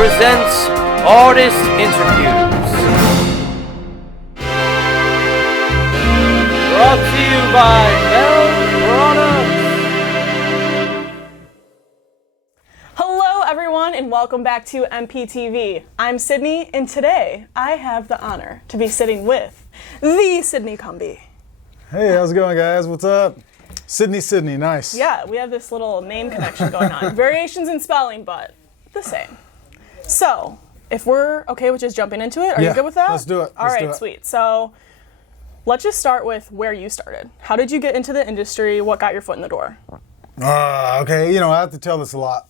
presents Artist Interviews. Brought to you by Mel Products. Hello everyone and welcome back to MPTV. I'm Sydney and today I have the honor to be sitting with the SIDNEY CUMBIE. Hey, how's it going, guys? What's up? Sydney, nice. Yeah, we have this little name connection going on. Variations in spelling, but the same. So, if we're okay with just jumping into it, are you good with that? Let's do it. All right, sweet. So, let's just start with where you started. How did you get into the industry? What got your foot in the door? Okay, I have to tell this a lot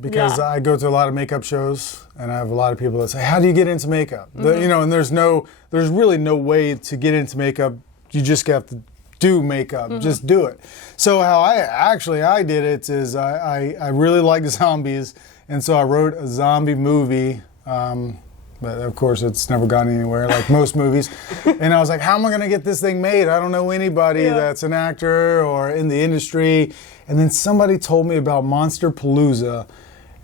because I go to a lot of makeup shows and I have a lot of people that say, how do you get into makeup? And there's really no way to get into makeup. You just have to do makeup, just do it. So how I did it is I really like zombies, and so I wrote a zombie movie, but of course it's never gone anywhere like most movies. And I was like, how am I gonna get this thing made? I don't know anybody that's an actor or in the industry. And then somebody told me about Monster Palooza.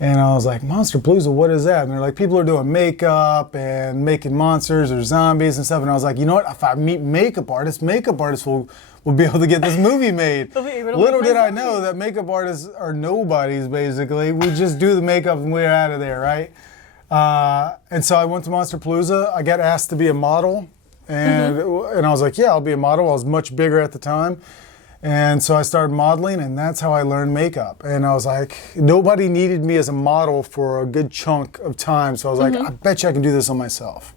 And I was like, Monster Palooza, what is that? And they're like, people are doing makeup and making monsters or zombies and stuff. And I was like, you know what? If I meet makeup artists will be able to get this movie made. Little did I know that makeup artists are nobodies, basically. We just do the makeup and we're out of there, right? And so I went to Monster Palooza. I got asked to be a model. And I was like, yeah, I'll be a model. I was much bigger at the time. And so I started modeling, and that's how I learned makeup. And I was like, nobody needed me as a model for a good chunk of time. So I was like, I bet you I can do this on myself.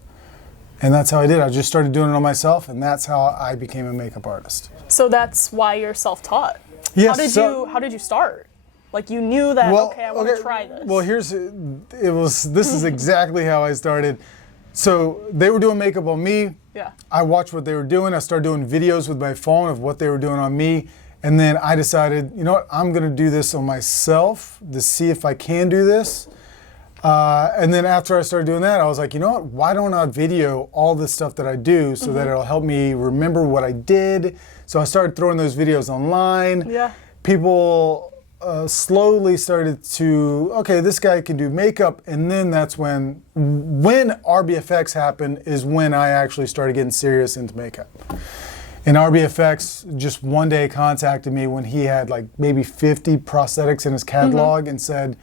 And that's how I did. I just started doing it on myself, and that's how I became a makeup artist. So that's why you're self-taught. Yes. How did you start? Like you knew that, I want to try this. Well, this is exactly how I started. So they were doing makeup on me. Yeah. I watched what they were doing. I started doing videos with my phone of what they were doing on me. And then I decided, you know what, I'm going to do this on myself to see if I can do this. And then after I started doing that, I was like, you know what, why don't I video all the stuff that I do so that it'll help me remember what I did. So I started throwing those videos online. Yeah. People slowly started to, okay, this guy can do makeup. And then that's when RBFX happened is when I actually started getting serious into makeup. And RBFX just one day contacted me when he had like maybe 50 prosthetics in his catalog and said,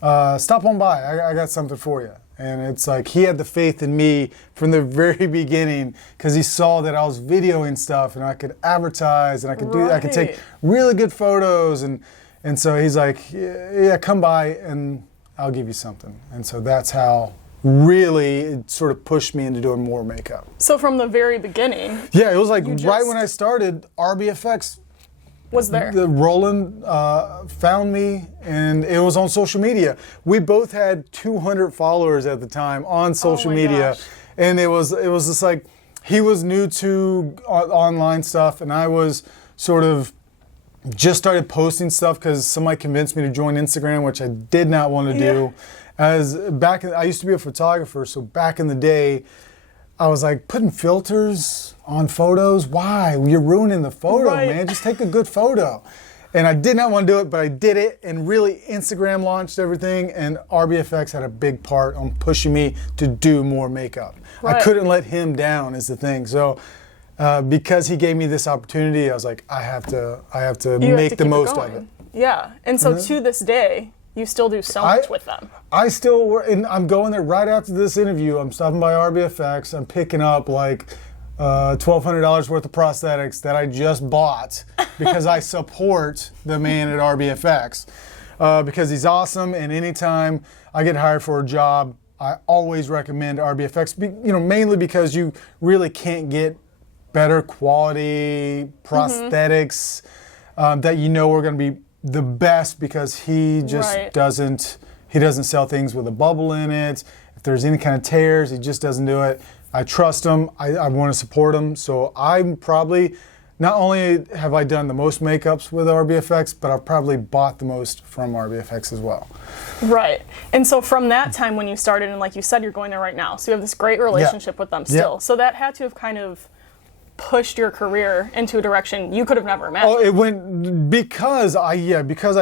stop on by, I got something for you. And it's like he had the faith in me from the very beginning because he saw that I was videoing stuff and I could advertise and I could I could take really good photos. And so he's like, yeah, come by and I'll give you something. And so that's how really it sort of pushed me into doing more makeup. So from the very beginning. Yeah, it was like right when I started, RBFX was there. Roland found me and it was on social media. We both had 200 followers at the time on social media. Gosh. And it was just like, he was new to online stuff and I was sort of just started posting stuff because somebody convinced me to join Instagram, which I did not want to do. I used to be a photographer, so back in the day, I was like, putting filters on photos? Why? You're ruining the photo, man. Just take a good photo. And I did not want to do it, but I did it, and really Instagram launched everything, and RBFX had a big part on pushing me to do more makeup. I couldn't let him down is the thing. So because he gave me this opportunity, I was like, I have to make the most of it. Yeah, and so to this day, you still do so much with them. I still work, and I'm going there right after this interview. I'm stopping by RBFX. I'm picking up like $1,200 worth of prosthetics that I just bought because I support the man at RBFX because he's awesome. And anytime I get hired for a job, I always recommend RBFX. Mainly because you really can't get better quality prosthetics that are going to be the best because he just doesn't sell things with a bubble in it. If there's any kind of tears, he just doesn't do it. I trust him. I want to support him. So I'm probably, not only have I done the most makeups with RBFX, but I've probably bought the most from RBFX as well. Right. And so from that time when you started, and like you said, you're going there right now. So you have this great relationship with them still. So that had to have kind of pushed your career into a direction you could have never imagined. Oh, it went because I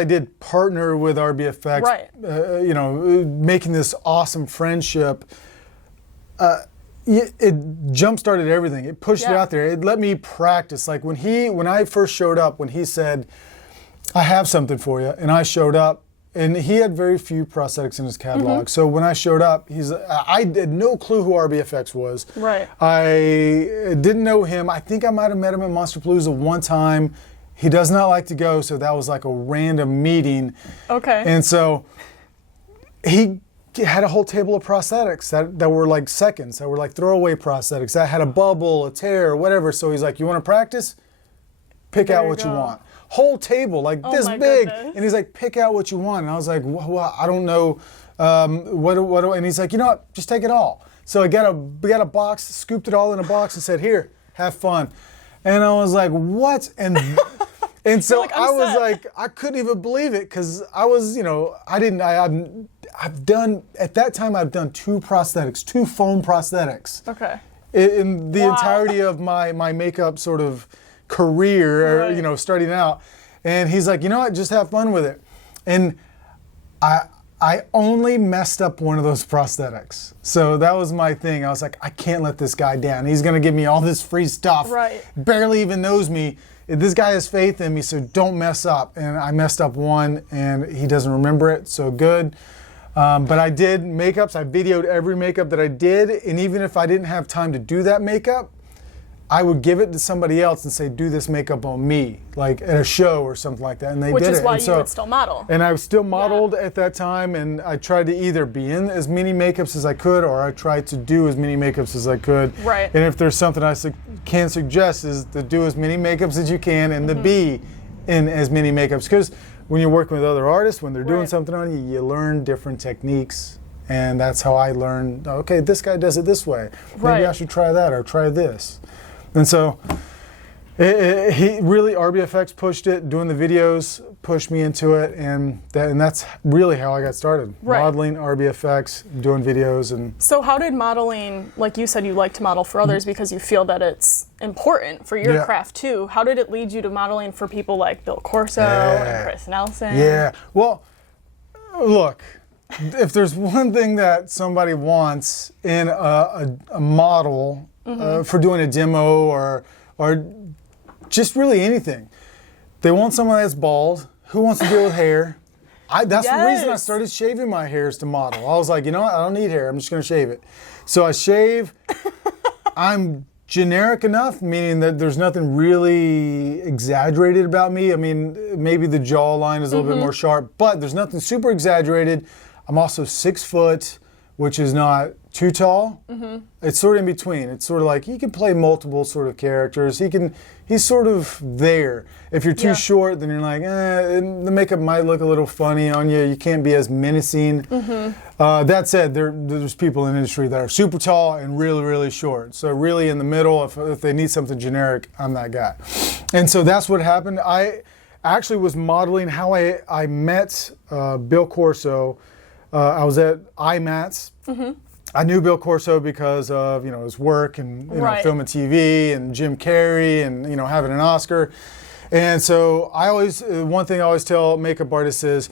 did partner with RBFX, Right. Making this awesome friendship. It jump-started everything. It pushed it out there. It let me practice. Like when I first showed up, when he said, "I have something for you," and I showed up, and he had very few prosthetics in his catalog. So when I showed up, I had no clue who RBFX was. Right. I didn't know him. I think I might have met him at Monsterpalooza one time. He does not like to go, so that was like a random meeting. Okay. And so he had a whole table of prosthetics that were like seconds, that were like throwaway prosthetics, that had a bubble, a tear, whatever. So he's like, "You want to practice? Pick out what you want." Whole table, like this big. Goodness. And he's like, "Pick out what you want." And I was like, well, I don't know. And he's like, "You know what? Just take it all." So we got a box, scooped it all in a box and said, "Here, have fun." And I was like, "What?" And so like, I was set. like, I couldn't even believe it because I was, I've done 2 prosthetics, 2 foam prosthetics. Okay. In the entirety of my makeup sort of career, Right. starting out. And he's like, "You know what, just have fun with it." And I only messed up one of those prosthetics. So that was my thing. I was like, I can't let this guy down. He's gonna give me all this free stuff. Right. Barely even knows me. This guy has faith in me, so don't mess up. And I messed up one, and he doesn't remember it, so good. But I did makeups. I videoed every makeup that I did, and even if I didn't have time to do that makeup, I would give it to somebody else and say, "Do this makeup on me," like at a show or something like that. And they Which did is it. why And you would still model. And I was still modeled at that time, and I tried to either be in as many makeups as I could, or I tried to do as many makeups as I could. Right. And if there's something I can suggest is to do as many makeups as you can, and to be in as many makeups. Because when you're working with other artists, when they're doing Right. something on you, you learn different techniques. And that's how I learned, okay, this guy does it this way. Maybe Right. I should try that or try this. And so he really, RBFX pushed it, doing the videos pushed me into it, and that's really how I got started. Right. Modeling, RBFX, doing videos. And So how did modeling, like you said, you like to model for others because you feel that it's important for your Yeah. craft too. How did it lead you to modeling for people like Bill Corso Yeah. and Chris Nelson? Yeah, well, look, if there's one thing that somebody wants in a model for doing a demo or just really anything, they want someone that's bald. Who wants to deal with hair? That's the reason I Yes. started shaving my hair is to model. I was like, you know what? I don't need hair. I'm just going to shave it. So I shave. I'm generic enough, meaning that there's nothing really exaggerated about me. I mean, maybe the jawline is a little bit more sharp, but there's nothing super exaggerated. I'm also 6 foot, which is not too tall. It's sort of in between. It's sort of like he can play multiple sort of characters. He's sort of there. If you're too Yeah. short, then you're like, the makeup might look a little funny on you. You can't be as menacing. That said, there's people in the industry that are super tall and really, really short. So really in the middle, if they need something generic, I'm that guy. And so that's what happened. I actually was modeling how I met Bill Corso. I was at IMATS. I knew Bill Corso because of his work and Right. film and TV and Jim Carrey and having an Oscar. And so one thing I always tell makeup artists is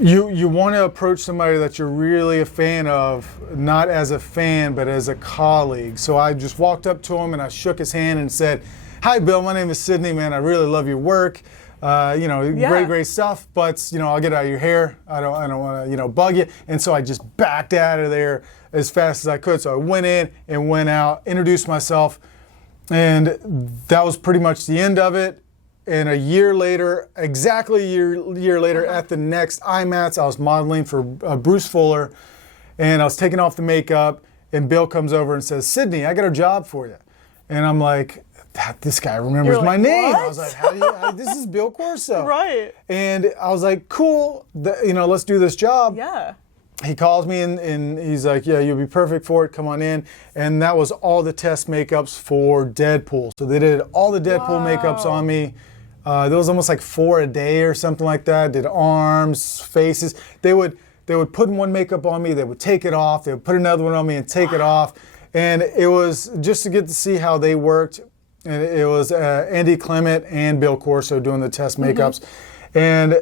you want to approach somebody that you're really a fan of, not as a fan but as a colleague. So I just walked up to him and I shook his hand and said, "Hi Bill, my name is Sydney, man. I really love your work. Great stuff, but I'll get out of your hair. I don't want to bug you." And so I just backed out of there as fast as I could. So I went in and went out, introduced myself, and that was pretty much the end of it. And a year later, exactly a year later, at the next IMATS, I was modeling for Bruce Fuller, and I was taking off the makeup, and Bill comes over and says, "Sydney, I got a job for you." And I'm like, this guy remembers You're my like, name. "What?" I was like, this is Bill Corso. Right. And I was like, cool, let's do this job. Yeah. He calls me and he's like, "Yeah, you'll be perfect for it. Come on in." And that was all the test makeups for Deadpool. So they did all the Deadpool makeups on me. There was almost like 4 a day or something like that. Did arms, faces. They would put one makeup on me. They would take it off. They would put another one on me and take it off. And it was just to get to see how they worked. And it was Andy Clement and Bill Corso doing the test makeups. And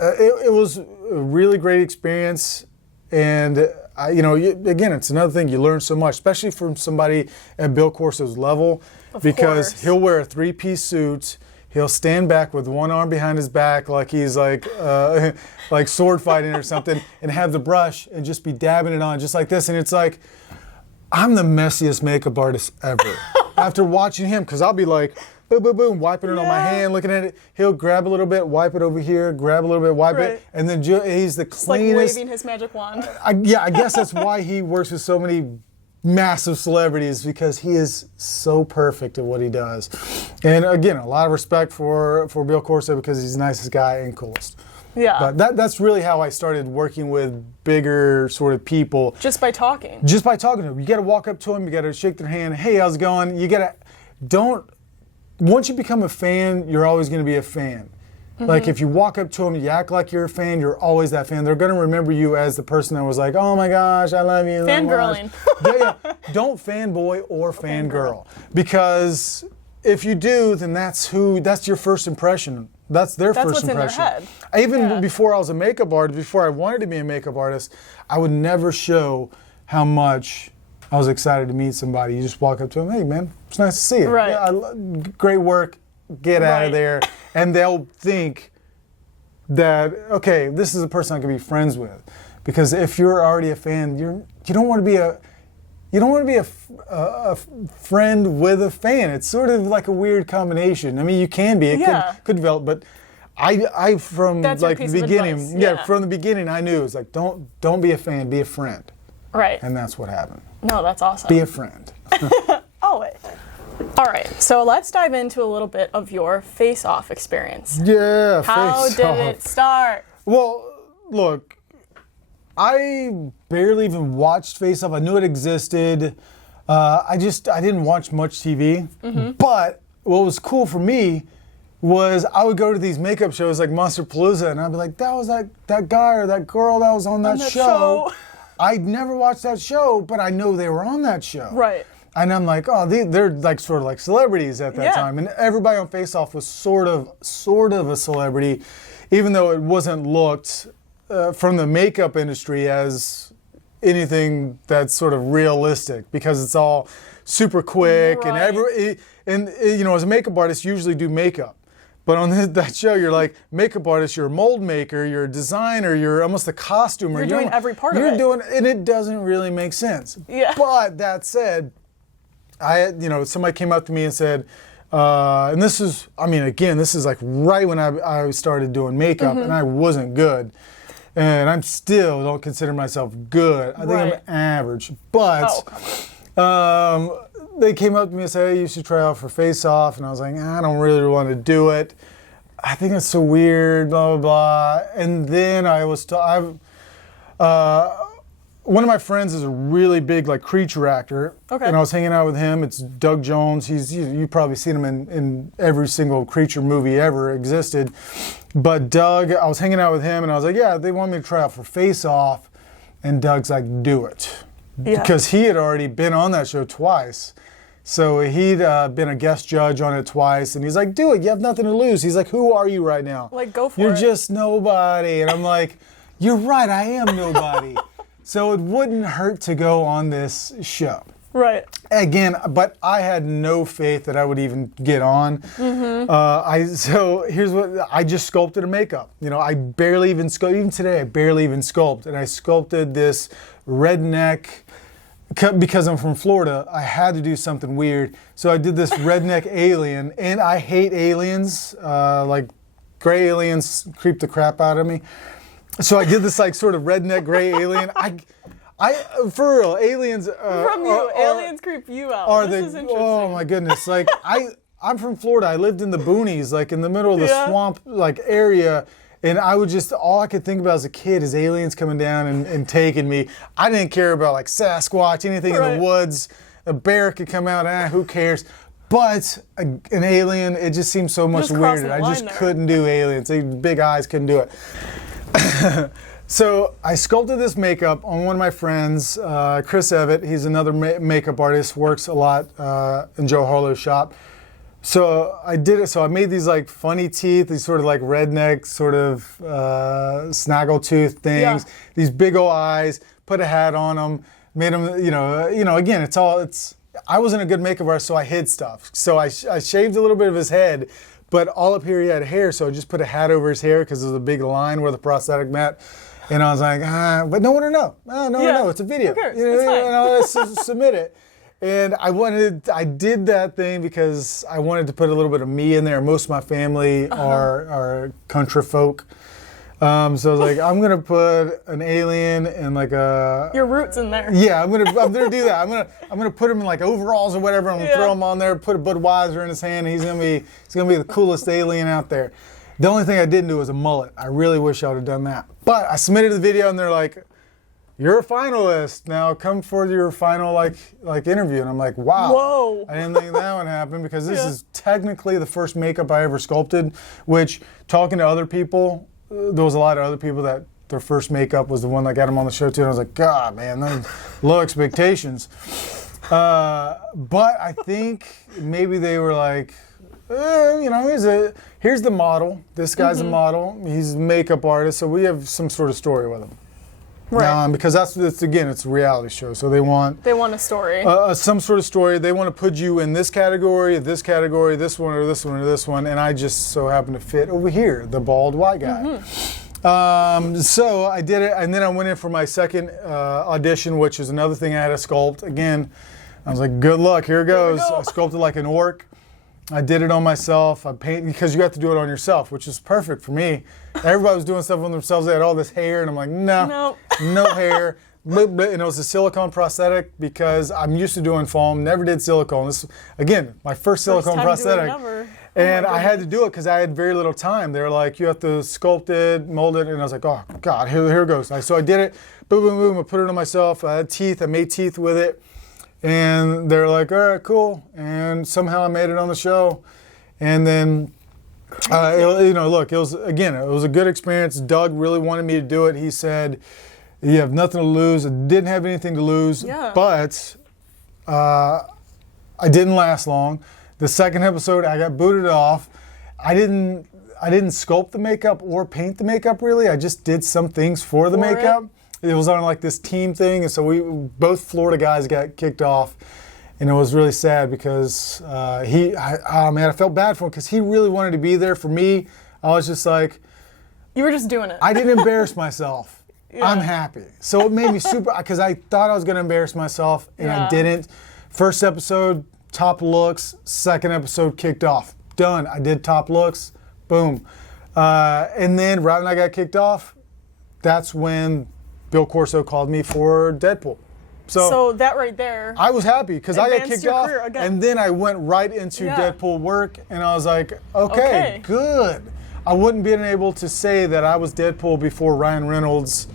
it was a really great experience. And, again, it's another thing. You learn so much, especially from somebody at Bill Corso's level. Because he'll wear a 3-piece suit. He'll stand back with one arm behind his back like he's like sword fighting or something, and have the brush and just be dabbing it on just like this. And it's like, I'm the messiest makeup artist ever. After watching him, because I'll be like, boom, boom, boom, wiping it on my hand, looking at it. He'll grab a little bit, wipe it over here, grab a little bit, wipe it, and then he's the cleanest. Like waving his magic wand. I guess that's why he works with so many massive celebrities, because he is so perfect at what he does. And again, a lot of respect for Bill Corso, because he's the nicest guy and coolest. Yeah. But that's really how I started working with bigger sort of people. Just by talking. Just by talking to them. You got to walk up to them. You got to shake their hand. Hey, how's it going? You got to, once you become a fan, you're always going to be a fan. Like if you walk up to them, you act like you're a fan, you're always that fan. They're going to remember you as the person that was like, oh my gosh, I love you. Fangirling. Don't fanboy or fangirl. Because if you do, then that's your first impression. That's their first impression. That's what's in their head. Even before I was a makeup artist, before I wanted to be a makeup artist, I would never show how much I was excited to meet somebody. You just walk up to them, hey man, it's nice to see you. Right. Yeah, great work, get out of there. And they'll think that, okay, this is a person I can be friends with. Because if you're already a fan, you don't want to be a friend with a fan. It's sort of like a weird combination. I mean, you can be. It could develop, but I from That's like the beginning, advice. from the beginning, I knew it was like don't be a fan, be a friend. Right. And that's what happened. No, that's awesome. Be a friend. All right. So let's dive into a little bit of your face-off experience. Yeah. How did it start? Well, look. I barely even watched Face Off. I knew it existed. I didn't watch much TV. But what was cool for me was I would go to these makeup shows like Monster Palooza, and I'd be like, that was that guy or that girl that was on that show. I'd never watched that show, but I know they were on that show. Right. And I'm like, oh, they're like sort of like celebrities at that time. And everybody on Face Off was sort of a celebrity, even though it wasn't looked from the makeup industry as anything that's sort of realistic, because it's all super quick and as a makeup artist, you usually do makeup. But on that show, you're like makeup artist, you're a mold maker, you're a designer, you're almost a costumer. You're doing every part of it. And it doesn't really make sense. Yeah. But that said, somebody came up to me and said, and this is like right when I started doing makeup, and I wasn't good. And I still don't consider myself good. I think I'm average. But they came up to me and said, hey, you should try out for Face Off. And I was like, I don't really want to do it. I think it's so weird, blah, blah, blah. And then one of my friends is a really big like creature actor. Okay. And I was hanging out with him. It's Doug Jones. You've probably seen him in every single creature movie ever existed. But Doug, I was hanging out with him and I was like, yeah, they want me to try out for Face Off. And Doug's like, do it. Yeah. Because he had already been on that show twice. So he'd been a guest judge on it twice. And he's like, do it. You have nothing to lose. He's like, who are you right now? Like, go for it. You're just nobody. And I'm like, you're right. I am nobody. So it wouldn't hurt to go on this show. Right. Again, but I had no faith that I would even get on. So here's what, I just sculpted a makeup. I barely even sculpt, even today I barely even sculpt. And I sculpted this redneck, because I'm from Florida, I had to do something weird. So I did this redneck alien, and I hate aliens. Like gray aliens creep the crap out of me. So I did this like sort of redneck gray alien. I for real, aliens aliens creep you out. This is interesting. Oh my goodness! Like I'm from Florida. I lived in the boonies, like in the middle of the swamp like area, and all I could think about as a kid is aliens coming down and taking me. I didn't care about like Sasquatch, anything in the woods. A bear could come out, who cares? But an alien, it just seemed so much weirder. I just couldn't do aliens. Big eyes couldn't do it. So I sculpted this makeup on one of my friends, Chris Evett. He's another makeup artist, works a lot in Joe Harlow's shop. So I did it. So I made these like funny teeth, these sort of like redneck sort of snaggletooth things. Yeah. These big old eyes. Put a hat on them. Made them. Again, it's. I wasn't a good makeup artist, so I hid stuff. So I shaved a little bit of his head, but all up here he had hair. So I just put a hat over his hair because there's a big line where the prosthetic met. And I was like, but no one will know. No one will know. It's a video. Who cares? It's fine. Submit it. And I did that thing because I wanted to put a little bit of me in there. Most of my family are country folk. So I was like, I'm gonna put an alien and like your roots in there. Yeah, I'm gonna do that. I'm gonna put him in like overalls or whatever. I'm gonna throw him on there, put a Budweiser in his hand, and he's gonna be the coolest alien out there. The only thing I didn't do was a mullet. I really wish I would have done that. But I submitted the video and they're like, you're a finalist. Now come for your final like interview. And I'm like, wow. Whoa. I didn't think that would happen because this is technically the first makeup I ever sculpted, which talking to other people, there was a lot of other people that their first makeup was the one that got them on the show too. And I was like, God, man, those low expectations. But I think maybe they were like, here's the model. This guy's a model. He's a makeup artist, so we have some sort of story with him. Right. Because it's a reality show, so they want a story. some sort of story. They want to put you in this category, this one, or this one, or this one, and I just so happen to fit over here, the bald white guy. So I did it, and then I went in for my second audition, which is another thing I had to sculpt. Again, I was like, good luck, here it goes. I sculpted like an orc. I did it on myself. I painted because you have to do it on yourself, which is perfect for me. Everybody was doing stuff on themselves. They had all this hair, and I'm like, no hair. And it was a silicone prosthetic because I'm used to doing foam. Never did silicone. This again, my first silicone prosthetic, and I had to do it because I had very little time. They were like, you have to sculpt it, mold it, and I was like, oh God, here it goes. So I did it. Boom, boom, boom. I put it on myself. I had teeth. I made teeth with it. And they're like, all right, cool. And somehow I made it on the show. And then, look, it was a good experience. Doug really wanted me to do it. He said, you have nothing to lose. I didn't have anything to lose. Yeah. But I didn't last long. The second episode, I got booted off. I didn't sculpt the makeup or paint the makeup, really. I just did some things for the makeup. It was on like this team thing, and so both Florida guys got kicked off, and it was really sad because I felt bad for him because he really wanted to be there. For me, I was just like, you were just doing it. I didn't embarrass myself. Yeah. I'm happy. So it made me super because I thought I was going to embarrass myself, and I didn't. First episode, top looks. Second episode, kicked off. Done. I did top looks. Boom. And then right when I got kicked off, that's when Bill Corso called me for Deadpool. So that right there, I was happy because I got kicked off, and then I went right into Deadpool work, and I was like, okay, good. I wouldn't been able to say that I was Deadpool before Ryan Reynolds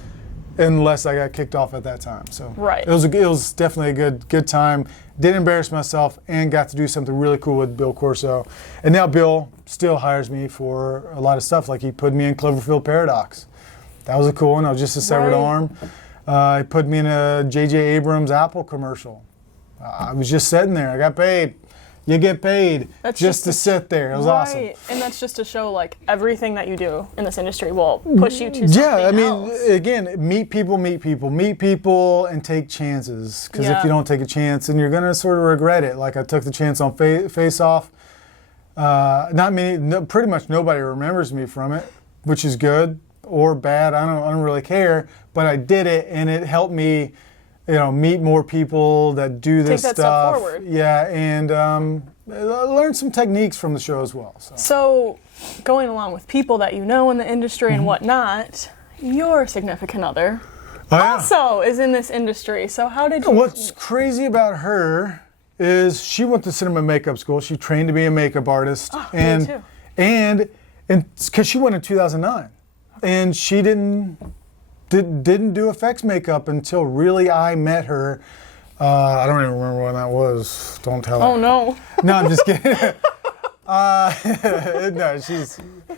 unless I got kicked off at that time. So it was definitely a good time. Didn't embarrass myself and got to do something really cool with Bill Corso. And now Bill still hires me for a lot of stuff. Like he put me in Cloverfield Paradox. That was a cool one. I was just a severed arm. He put me in a J.J. Abrams Apple commercial. I was just sitting there. I got paid. You get paid just to sit there. It was awesome. And that's just to show like everything that you do in this industry will push you to something else. Again, meet people, and take chances. Because if you don't take a chance, then you're going to sort of regret it. Like I took the chance on Face Off. Pretty much nobody remembers me from it, which is good or bad. I don't really care. But I did it, and it helped me, meet more people that do this stuff. Take that step forward. Yeah, and learn some techniques from the show as well. So going along with people that you know in the industry and whatnot, your significant other also is in this industry. So how did you... What's crazy about her is she went to cinema makeup school. She trained to be a makeup artist. Me too. And because she went in 2009. And she didn't do effects makeup until really I met her. I don't even remember when that was. Don't tell her. Oh, no. No, I'm just kidding. No,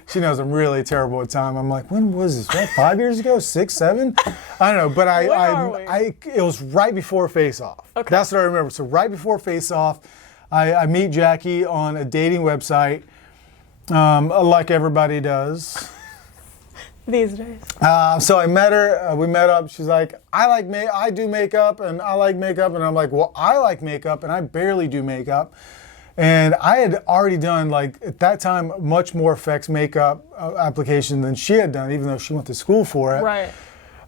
she knows I'm really terrible at time. I'm like, when was this? What, 5 years ago? 6, 7? I don't know, but it was right before Face Off. Okay. That's what I remember. So right before Face Off, I meet Jackie on a dating website, like everybody does. These days. So I met her, we met up, she's like, I do makeup and I like makeup, and I'm like, well, I like makeup and I barely do makeup. And I had already done, like, at that time, much more effects makeup application than she had done, even though she went to school for it. Right.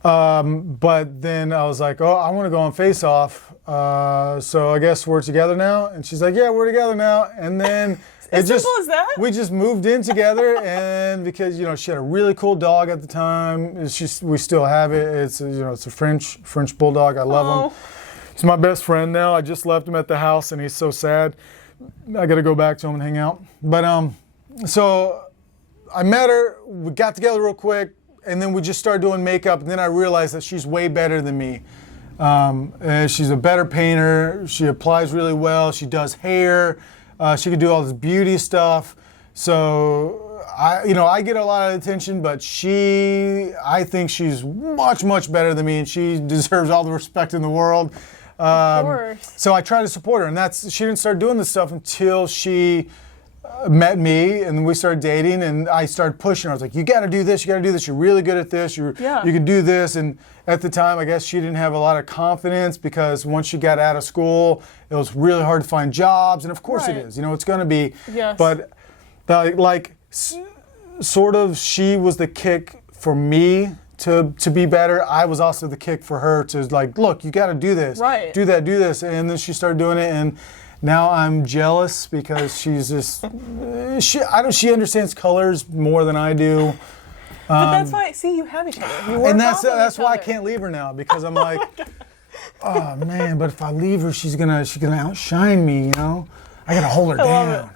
But then I was like, oh, I want to go on Face Off, so I guess we're together now? And she's like, yeah, we're together now. And then as simple as that? We just moved in together, and because, you know, she had a really cool dog at the time. We still have it. It's a French bulldog. I love him. He's my best friend now. I just left him at the house, and he's so sad. I got to go back to him and hang out. But so I met her. We got together real quick, and then we just started doing makeup. And then I realized that she's way better than me. And she's a better painter. She applies really well. She does hair. She could do all this beauty stuff. So I get a lot of attention, but I think she's much, much better than me, and she deserves all the respect in the world. Of course. So I try to support her, and she didn't start doing this stuff until she met me, and we started dating, and I started pushing her. I was like, you got to do this, you got to do this, you're really good at this, you can do this. And at the time, I guess she didn't have a lot of confidence, because once she got out of school, it was really hard to find jobs, and of course it is, it's going to be. Yes. But sort of, she was the kick for me to be better. I was also the kick for her to, like, look, you got to do this, do that, do this. And then she started doing it, and now I'm jealous because she's just, she understands colors more than I do. But that's why, see, you have each other. You work and off of that's each why I other. can't leave her now, because I'm like, oh man, but if I leave her, she's gonna outshine me, I gotta hold her down.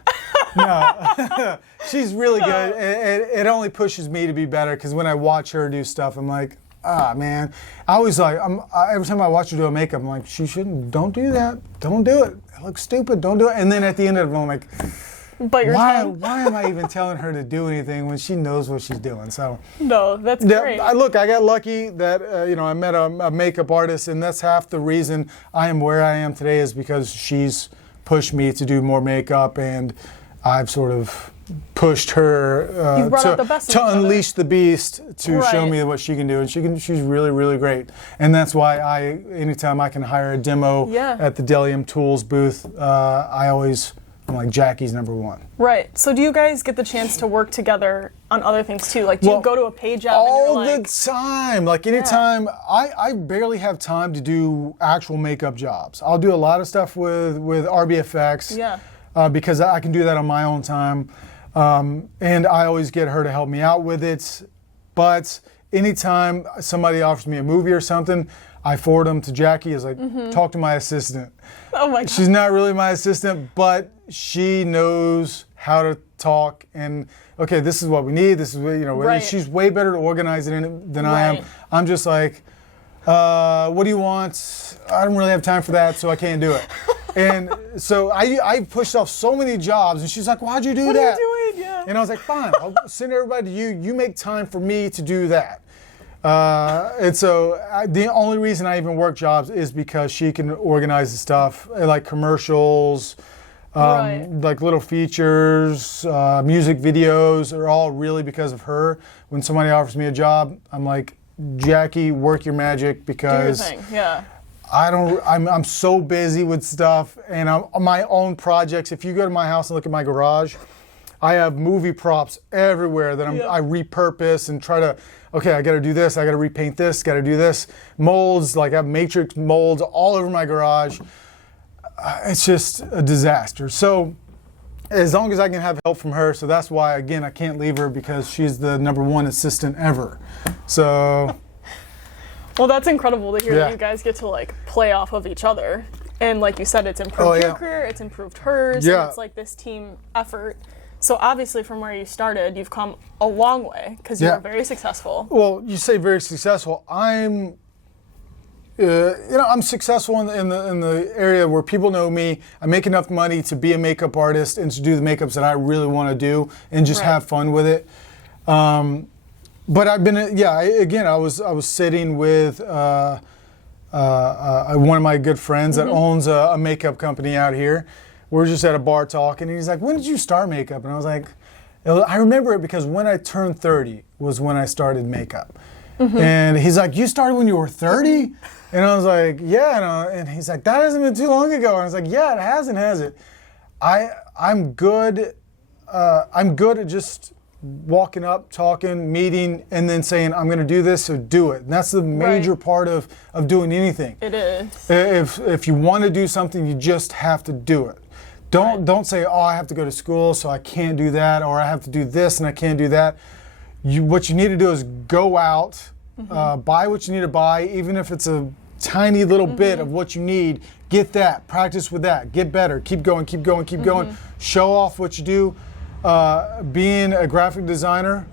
No, she's really good. It only pushes me to be better, because when I watch her do stuff, I'm like, man. I always like, every time I watch her do a makeup, I'm like, don't do that. Don't do it. It looks stupid. Don't do it. And then at the end of it, I'm like, why am I even telling her to do anything when she knows what she's doing? So no, that's great. I got lucky that I met a makeup artist, and that's half the reason I am where I am today, is because she's pushed me to do more makeup, and I've sort of pushed her to unleash the beast, to show me what she can do, and she's really, really great. And that's why anytime I can hire a demo at the Bdellium Tools booth, I'm like, Jackie's number one. Right. So do you guys get the chance to work together on other things too? Like, do you go to a pay job all and you're the time? Like, anytime. I barely have time to do actual makeup jobs. I'll do a lot of stuff with RBFX. Yeah. Because I can do that on my own time. And I always get her to help me out with it. But anytime somebody offers me a movie or something, I forward them to Jackie. Is like, talk to my assistant. Oh my God. She's not really my assistant, but she knows how to talk, and okay, this is what we need. This is what, she's way better to organize it than I am. I'm just like, what do you want? I don't really have time for that, so I can't do it. And so I pushed off so many jobs, and she's like, why'd you do that? What are you doing? Yeah. And I was like, fine, I'll send everybody to you. You make time for me to do that. And so the only reason I even work jobs is because she can organize the stuff, like commercials, like little features, music videos, are all really because of her. When somebody offers me a job, I'm like, Jackie, work your magic, because do your thing. Yeah. I'm so busy with stuff, and on my own projects. If you go to my house and look at my garage, I have movie props everywhere that I repurpose and try to, okay, I got to do this, I got to repaint this, got to do this. Molds, like I have matrix molds all over my garage. It's just a disaster. So as long as I can have help from her, so that's why, again, I can't leave her, because she's the number one assistant ever. So. Well, that's incredible to hear that you guys get to like play off of each other. And like you said, it's improved your career, it's improved hers, and it's like this team effort. So obviously from where you started, you've come a long way, because you were very successful. Well, you say very successful. I'm I'm successful in the area where people know me. I make enough money to be a makeup artist and to do the makeups that I really want to do and just have fun with it. But I've been, I was sitting with one of my good friends that owns a makeup company out here. We're just at a bar talking, and he's like, "When did you start makeup?" And I was like, I remember it because when I turned 30 was when I started makeup. And he's like, "You started when you were 30?" And I was like, "Yeah." And he's like, "That hasn't been too long ago." And I was like, "Yeah, it hasn't, has it?" I'm good at just walking up, talking, meeting, and then saying, "I'm going to do this," so do it. And that's the major part of doing anything. It is. If you want to do something, you just have to do it. Don't say, "Oh, I have to go to school, so I can't do that," or "I have to do this and I can't do that." What you need to do is go out, buy what you need to buy, even if it's a tiny little bit of what you need. Get that, practice with that, get better, keep going, keep going, keep going. Show off what you do. Being a graphic designer,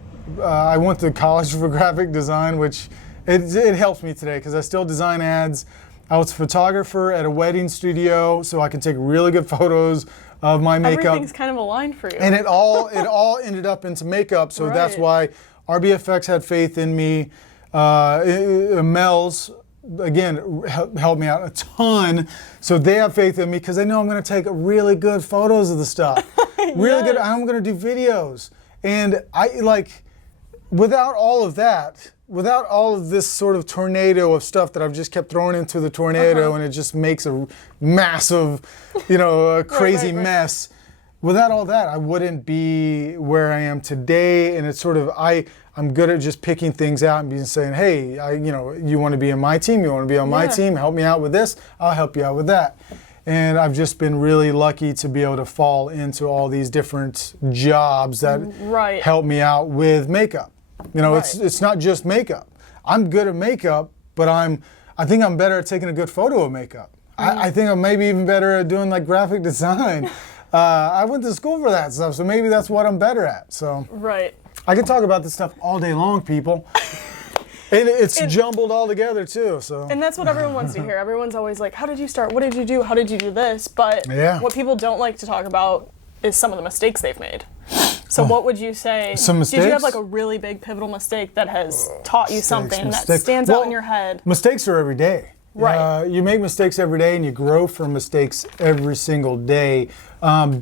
I went to college for graphic design, which it helps me today because I still design ads. I was a photographer at a wedding studio, so I can take really good photos of my makeup. Everything's kind of aligned for you. And it all ended up into makeup, so that's why RBFX had faith in me. Mel's, again, helped me out a ton, so they have faith in me because they know I'm going to take really good photos of the stuff. Really good. I'm going to do videos. And without all of that, without all of this sort of tornado of stuff that I've just kept throwing into the tornado and it just makes a massive, crazy mess. Without all that, I wouldn't be where I am today. And it's sort of, I'm good at just picking things out and saying, "Hey, you want to be on my team? You want to be on my team? Help me out with this. I'll help you out with that." And I've just been really lucky to be able to fall into all these different jobs that help me out with makeup. It's not just makeup. I'm good at makeup, but I think I'm better at taking a good photo of makeup. I think I'm maybe even better at doing like graphic design. I went to school for that stuff, so maybe that's what I'm better at. So I can talk about this stuff all day long, people. And it's jumbled all together too. So. And that's what everyone wants to hear. Everyone's always like, "How did you start? What did you do? How did you do this?" But what people don't like to talk about is some of the mistakes they've made. So what would you say? Some mistakes? Did you have like a really big pivotal mistake that has taught you something that stands out in your head? Mistakes are every day. Right. You make mistakes every day and you grow from mistakes every single day.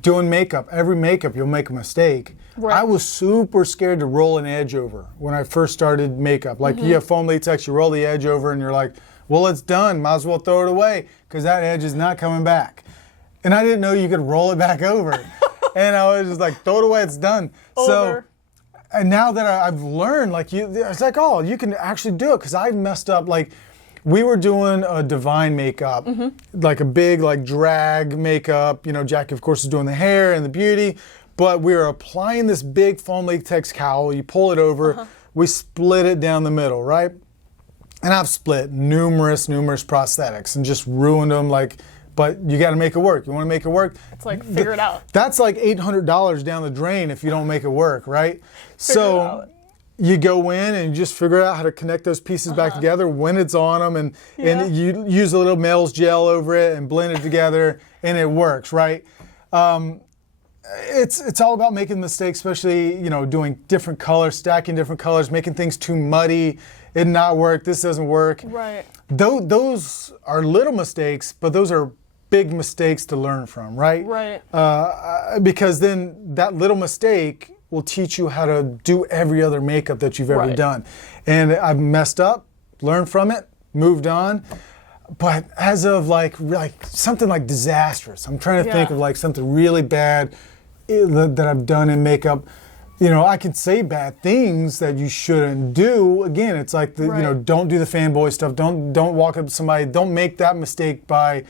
Doing makeup, every makeup you'll make a mistake. I was super scared to roll an edge over when I first started makeup. Like you have foam latex, you roll the edge over and you're like, "Well, it's done. Might as well throw it away because that edge is not coming back." And I didn't know you could roll it back over. And I was just like, "Throw it away, it's done." So, and now that I've learned, it's like, "Oh, you can actually do it," because I messed up. Like, we were doing a Divine makeup, like a big drag makeup. Jackie, of course, is doing the hair and the beauty. But we were applying this big foam latex cowl. You pull it over. We split it down the middle, right? And I've split numerous prosthetics and just ruined them. But you got to make it work. You want to make it work? It's like, figure it out. That's like $800 down the drain if you don't make it work, right? So you go in and you just figure out how to connect those pieces back together when it's on them, and you use a little Mel's gel over it and blend it together, and it works, right? It's all about making mistakes, especially doing different colors, stacking different colors, making things too muddy. It not work. This doesn't work. Right. Those are little mistakes, but those are big mistakes to learn from, right? Right. Because then that little mistake will teach you how to do every other makeup that you've ever done. And I've messed up, learned from it, moved on. But as of like something like disastrous, I'm trying to think of something really bad that I've done in makeup. I can say bad things that you shouldn't do. Again, it's like don't do the fanboy stuff. Don't walk up to somebody. Don't make that mistake by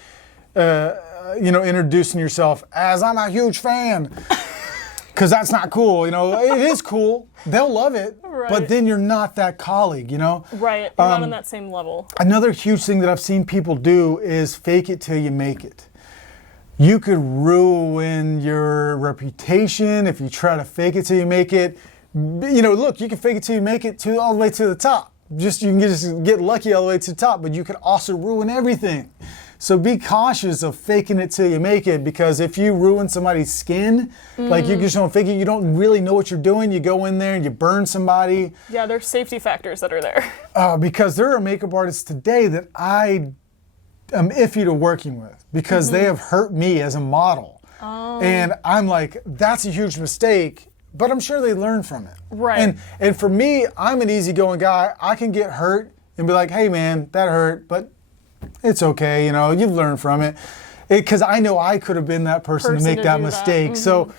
introducing yourself as, "I'm a huge fan." Because that's not cool. It is cool. They'll love it. But then you're not that colleague, Right. You're not on that same level. Another huge thing that I've seen people do is fake it till you make it. You could ruin your reputation if you try to fake it till you make it. Look, you can fake it till you make it all the way to the top. you can just get lucky all the way to the top, but you can also ruin everything. So be cautious of faking it till you make it, because if you ruin somebody's skin, like you just don't fake it, you don't really know what you're doing. You go in there and you burn somebody. Yeah, there's safety factors that are there. Because there are makeup artists today that I am iffy to working with, because they have hurt me as a model. And I'm like, that's a huge mistake, but I'm sure they learn from it. Right. And for me, I'm an easygoing guy. I can get hurt and be like, hey man, that hurt, but it's okay, you know, you've learned from it. Because I know I could have been that person to make that mistake. So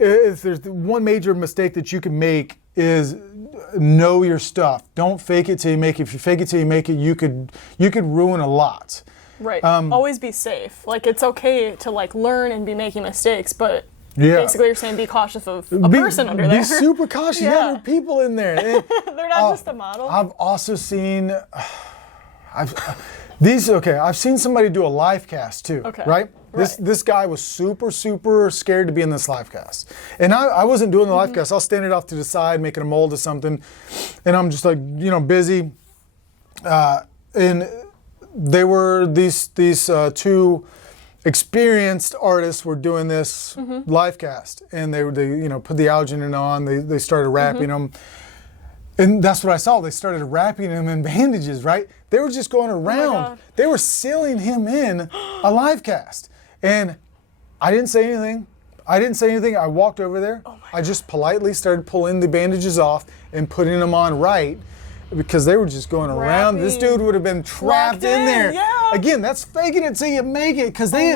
if there's one major mistake that you can make is know your stuff. Don't fake it till you make it. If you fake it till you make it, you could ruin a lot. Right. Always be safe. Like, it's okay to like learn and be making mistakes, but basically you're saying be cautious of a person under there. Be super cautious. Yeah, there are people in there. They're not just a model. I've also seen, I've seen somebody do a Lifecast too, right? This guy was super scared to be in this Lifecast. And I wasn't doing the Lifecast. I was standing off to the side making a mold of something, and I'm just like, you know, busy. And they were these two experienced artists were doing this Lifecast, and they you know, put the alginate on, they started wrapping them. And that's what I saw. They started wrapping him in bandages, right? They were just going around. They were sealing him in a Lifecast. And I didn't say anything. I walked over there. I just politely started pulling the bandages off and putting them on right, because they were just going around. This dude would have been trapped in there. Yeah. Again, that's faking it till you make it. Because they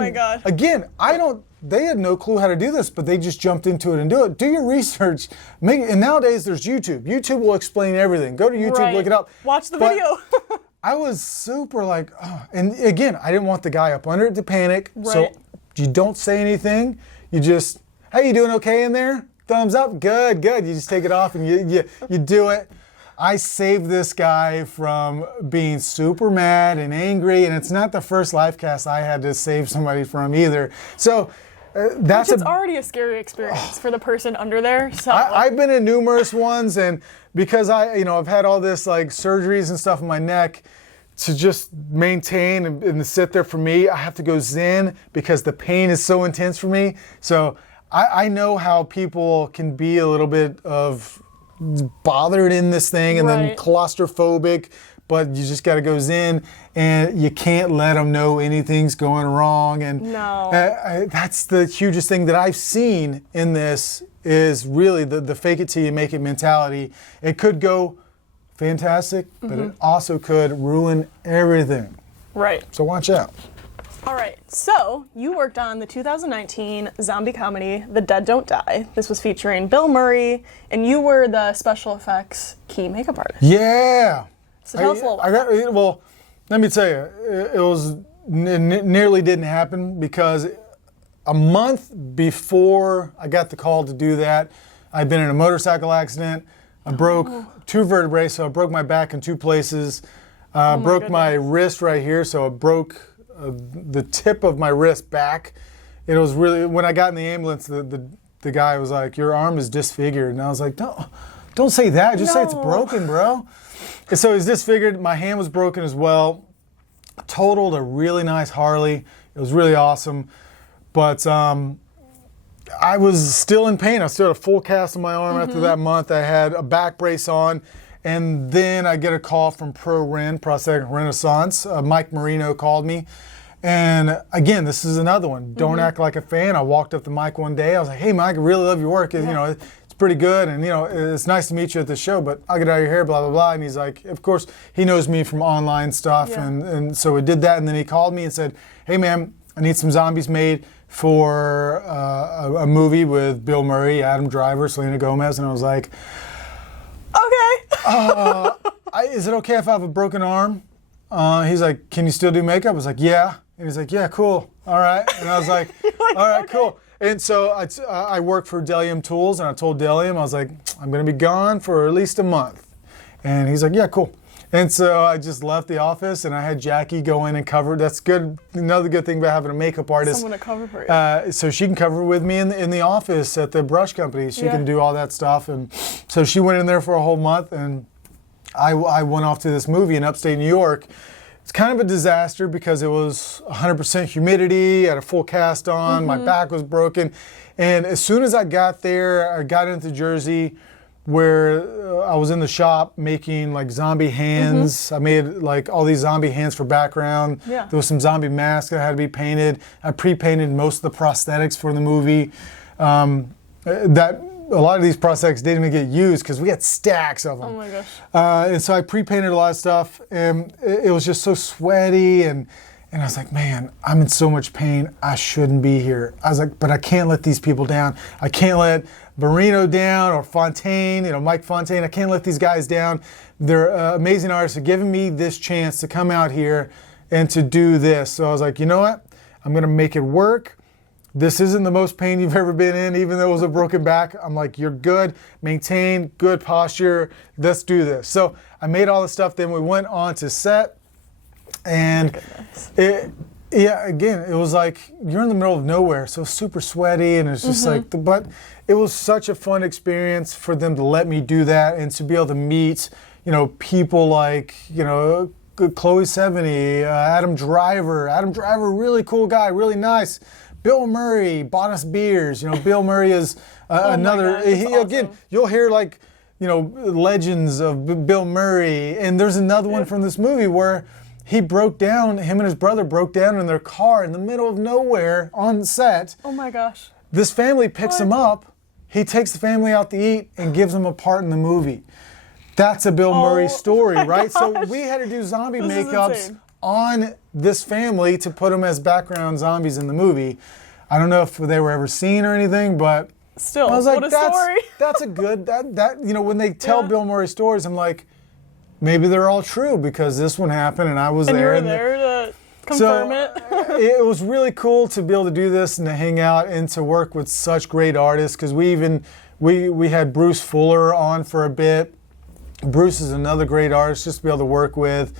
they had no clue how to do this, but they just jumped into it and do it. Do your research. And nowadays there's YouTube. YouTube will explain everything. Go to YouTube, look it up. Watch the video. I was super like, and again, I didn't want the guy up under it to panic. So you don't say anything. You just, hey, you doing okay in there? Thumbs up, good. You just take it off and you do it. I saved this guy from being super mad and angry, and it's not the first Lifecast I had to save somebody from either. So that's already a scary experience for the person under there. So I've been in numerous ones, and because I've had all this like surgeries and stuff in my neck, to just maintain and to sit there for me, I have to go zen because the pain is so intense for me. So I know how people can be a little bit of bothered in this thing and then claustrophobic, but you just got to go zen, and you can't let them know anything's going wrong. And that's the hugest thing that I've seen in this, is really the fake it till you make it mentality. It could go fantastic, but it also could ruin everything. Right. So watch out. All right, so you worked on the 2019 zombie comedy, The Dead Don't Die. This was featuring Bill Murray, and you were the special effects key makeup artist. Yeah. So tell us a little about that. Well, let me tell you, it nearly didn't happen, because a month before I got the call to do that, I'd been in a motorcycle accident. I broke 2 vertebrae, so I broke my back in 2 places. Broke my wrist right here, so it broke the tip of my wrist back. It was really, when I got in the ambulance, the guy was like, your arm is disfigured. And I was like, don't say that, just say it's broken, bro. And so it's disfigured. My hand was broken as well. Totaled a really nice Harley. It was really awesome. But I was still in pain. I still had a full cast on my arm after that month. I had a back brace on. And then I get a call from Prosthetic Renaissance. Mike Marino called me. And again, this is another one. Don't act like a fan. I walked up to Mike one day. I was like, hey, Mike, I really love your work. You know, it's pretty good. And, you know, it's nice to meet you at the show, but I'll get out of your hair, blah, blah, blah. And he's like, of course, he knows me from online stuff. Yeah. And so we did that. And then he called me and said, hey, man, I need some zombies made for a movie with Bill Murray, Adam Driver, Selena Gomez. And I was like, okay. Is it okay if I have a broken arm? He's like, can you still do makeup? I was like, yeah. And he's like, yeah, cool. All right. And I was like, all right, cool. And so I work for Bdellium Tools, and I told Bdellium, I was like, I'm going to be gone for at least a month. And he's like, yeah, cool. And so I just left the office, and I had Jackie go in and cover. That's good. Another good thing about having a makeup artist. Someone to cover for you. So she can cover with me in the office at the brush company. She can do all that stuff. And so she went in there for a whole month, and I went off to this movie in upstate New York. It's kind of a disaster because it was 100% humidity, I had a full cast on, my back was broken. And as soon as I got there, I got into Jersey where I was in the shop making like zombie hands. I made like all these zombie hands for background. Yeah. There was some zombie masks that had to be painted. I pre-painted most of the prosthetics for the movie. A lot of these prosthetics didn't even get used because we had stacks of them. Oh my gosh. And so I pre-painted a lot of stuff, and it was just so sweaty, and I was like, man, I'm in so much pain. I shouldn't be here. I was like, but I can't let these people down. I can't let Barrino down or Fontaine, Mike Fontaine. I can't let these guys down. They're amazing artists. They're giving me this chance to come out here and to do this. So I was like, you know what? I'm going to make it work. This isn't the most pain you've ever been in, even though it was a broken back. I'm like, you're good, maintain good posture, let's do this. So I made all the stuff, then we went on to set, and again, it was like, you're in the middle of nowhere, so super sweaty, and it's just like, but it was such a fun experience for them to let me do that, and to be able to meet, people like, Chloe Sevigny, Adam Driver, really cool guy, really nice. Bill Murray bought us beers. Bill Murray is another. God, Again, you'll hear like, legends of Bill Murray. And there's another one from this movie where him and his brother broke down in their car in the middle of nowhere on set. Oh my gosh. This family picks him up. He takes the family out to eat and gives them a part in the movie. That's a Bill Murray story, right? So we had to do zombie makeups on this family to put them as background zombies in the movie. I don't know if they were ever seen or anything, but still, I was like, what a story. That's a good, when they tell Bill Murray stories, I'm like, maybe they're all true because this one happened and I was there. And you were there to confirm it. It was really cool to be able to do this and to hang out and to work with such great artists, because we had Bruce Fuller on for a bit. Bruce is another great artist just to be able to work with.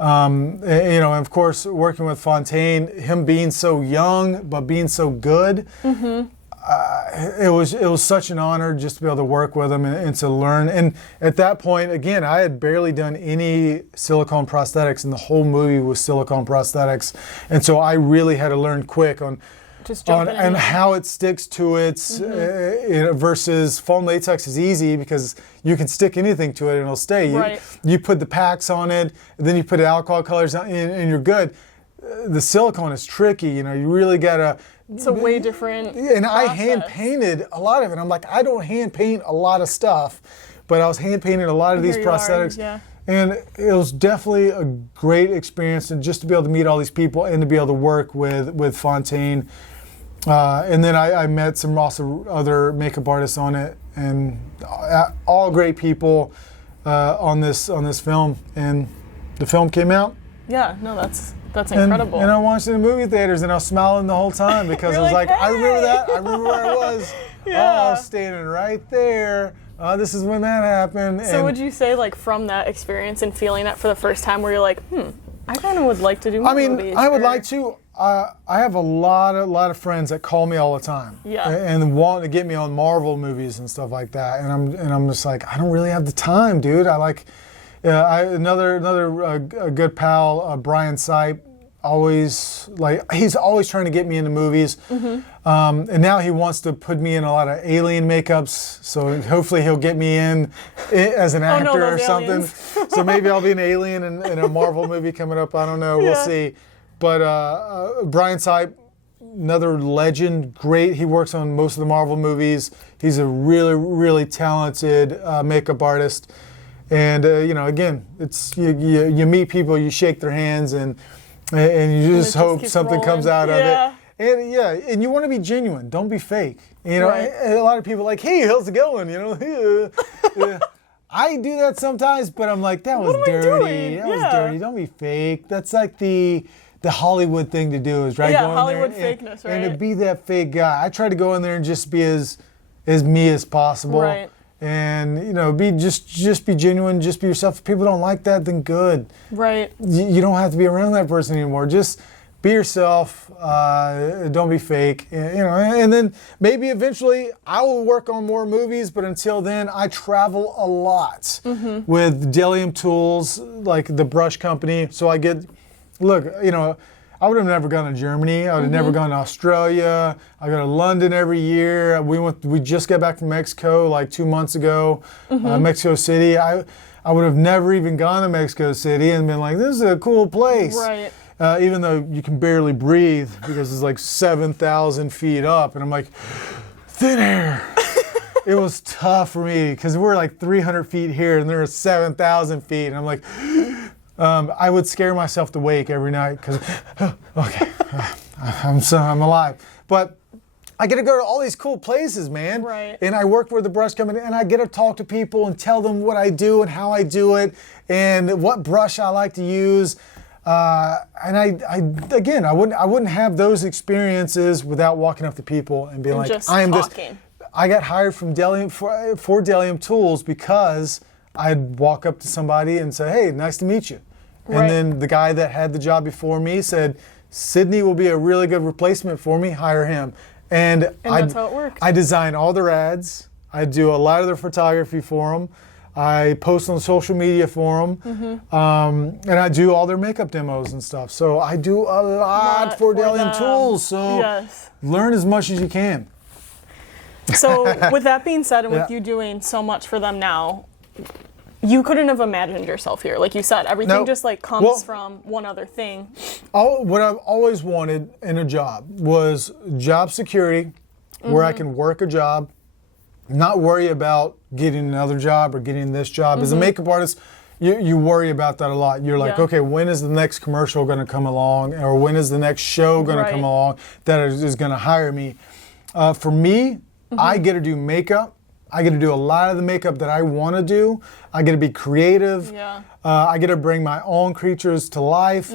And of course, working with Fontaine, him being so young but being so good, it was such an honor just to be able to work with him and to learn. And at that point, again, I had barely done any silicone prosthetics, and the whole movie was silicone prosthetics, and so I really had to learn quick on how it sticks to it, versus foam latex is easy because you can stick anything to it and it'll stay. You put the packs on it, and then you put alcohol colors on, and you're good. The silicone is tricky, you really gotta. It's a way different And process. I hand painted a lot of it. I'm like, I don't hand paint a lot of stuff, but I was hand painting a lot of these prosthetics. And it was definitely a great experience, and just to be able to meet all these people and to be able to work with Fontaine. And then I met some also other makeup artists on it, and all great people on this film. And the film came out. Yeah, no, that's incredible. And I watched it in movie theaters, and I was smiling the whole time because I was like, hey! I remember that. I remember where I was. Yeah. Oh, I was standing right there. This is when that happened. So would you say, like, from that experience and feeling that for the first time, where you're like, I kind of would like to do more movies? I would like to. I have a lot of friends that call me all the time, and want to get me on Marvel movies and stuff like that. And I'm just like, I don't really have the time, dude. Another good pal, Brian Sipe, he's always trying to get me into movies, and now he wants to put me in a lot of alien makeups. So hopefully he'll get me in as an actor or something. So maybe I'll be an alien in a Marvel movie coming up. I don't know. We'll see. But Brian Sipe, another legend, great. He works on most of the Marvel movies. He's a really, really talented makeup artist. And again, it's you meet people, you shake their hands, and you just hope something comes out of it. And you want to be genuine. Don't be fake. A lot of people are like, hey, how's it going? I do that sometimes, but I'm like, that was dirty. That was dirty. Don't be fake. That's like the Hollywood thing to do, is right. Yeah, go Hollywood in there fakeness, and to be that fake guy. I try to go in there and just be as me as possible. Right. And be just be genuine, just be yourself. If people don't like that, then good. Right. You don't have to be around that person anymore. Just be yourself, don't be fake, and then maybe eventually I will work on more movies, but until then I travel a lot with Bdellium Tools, like the brush company. So I get, look, I would have never gone to Germany. I would have never gone to Australia. I go to London every year. We just got back from Mexico like 2 months ago, Mexico City. I would have never even gone to Mexico City and been like, this is a cool place. Right. Even though you can barely breathe because it's like 7,000 feet up. And I'm like, thin air. It was tough for me because we're like 300 feet here and they're 7,000 feet. And I'm like, I would scare myself to wake every night because, okay, I'm alive. But I get to go to all these cool places, man. Right. And I work with the brush company, and I get to talk to people and tell them what I do and how I do it and what brush I like to use. And I wouldn't have those experiences without walking up to people and being and like, just I am talking. I got hired from for Bdellium Tools because I'd walk up to somebody and say, hey, nice to meet you. Right. And then the guy that had the job before me said, Sydney will be a really good replacement for me, hire him. And that's how it works. I design all their ads. I do a lot of their photography for them. I post on social media for them. And I do all their makeup demos and stuff. So I do a lot for Bdellium Tools. So learn as much as you can. So with that being said, and with you doing so much for them now, you couldn't have imagined yourself here. Like you said, everything just like comes from one other thing. What I've always wanted in a job was job security, where I can work a job, not worry about getting another job or getting this job. As a makeup artist, you worry about that a lot. You're like, okay, when is the next commercial going to come along? Or when is the next show going to come along that is going to hire me? For me, I get to do makeup. I get to do a lot of the makeup that I want to do. I get to be creative. I get to bring my own creatures to life.